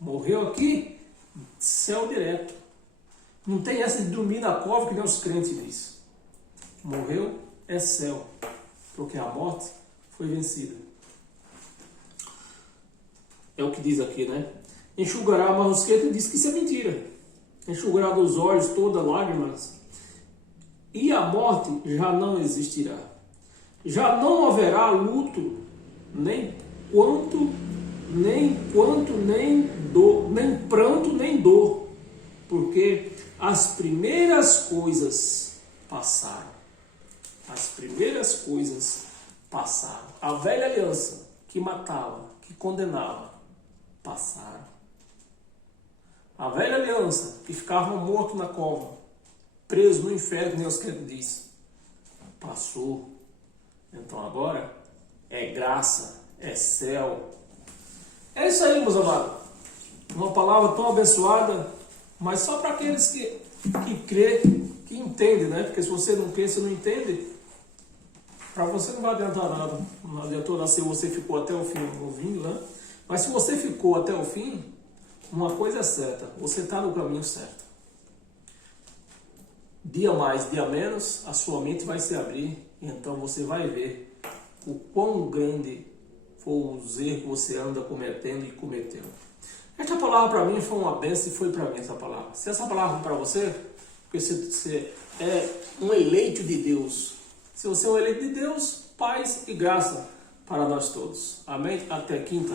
Morreu aqui, céu direto. Não tem essa de dormir na cova que nem os crentes dizem. Morreu é céu, porque a morte foi vencida. É o que diz aqui, né? Enxugará, mas os crentes dizem que isso é mentira. Enxugará dos olhos toda lágrimas, e a morte já não existirá. Já não haverá luto, nem pranto, nem dor, porque as primeiras coisas passaram. As primeiras coisas passaram. A velha aliança que matava, que condenava, passaram. A velha aliança que ficava morto na cova, preso no inferno, nem os crentes dizem, passou. Então agora é graça, é céu. É isso aí, meus amados. Uma palavra tão abençoada, mas só para aqueles que crê, que entende, né? Porque se você não crê, você não entende, para você não vai adiantar nada. Não adiantou nada se você ficou até o fim ouvindo, né? Mas se você ficou até o fim, uma coisa é certa, você está no caminho certo. Dia mais, dia menos, a sua mente vai se abrir, e então você vai ver o quão grande foi os erros que você anda cometendo e cometeu. Esta palavra para mim foi uma bênção e foi para mim essa palavra. Se essa palavra foi para você, porque você é um eleito de Deus. Se você é um eleito de Deus, paz e graça para nós todos. Amém? Até quinta.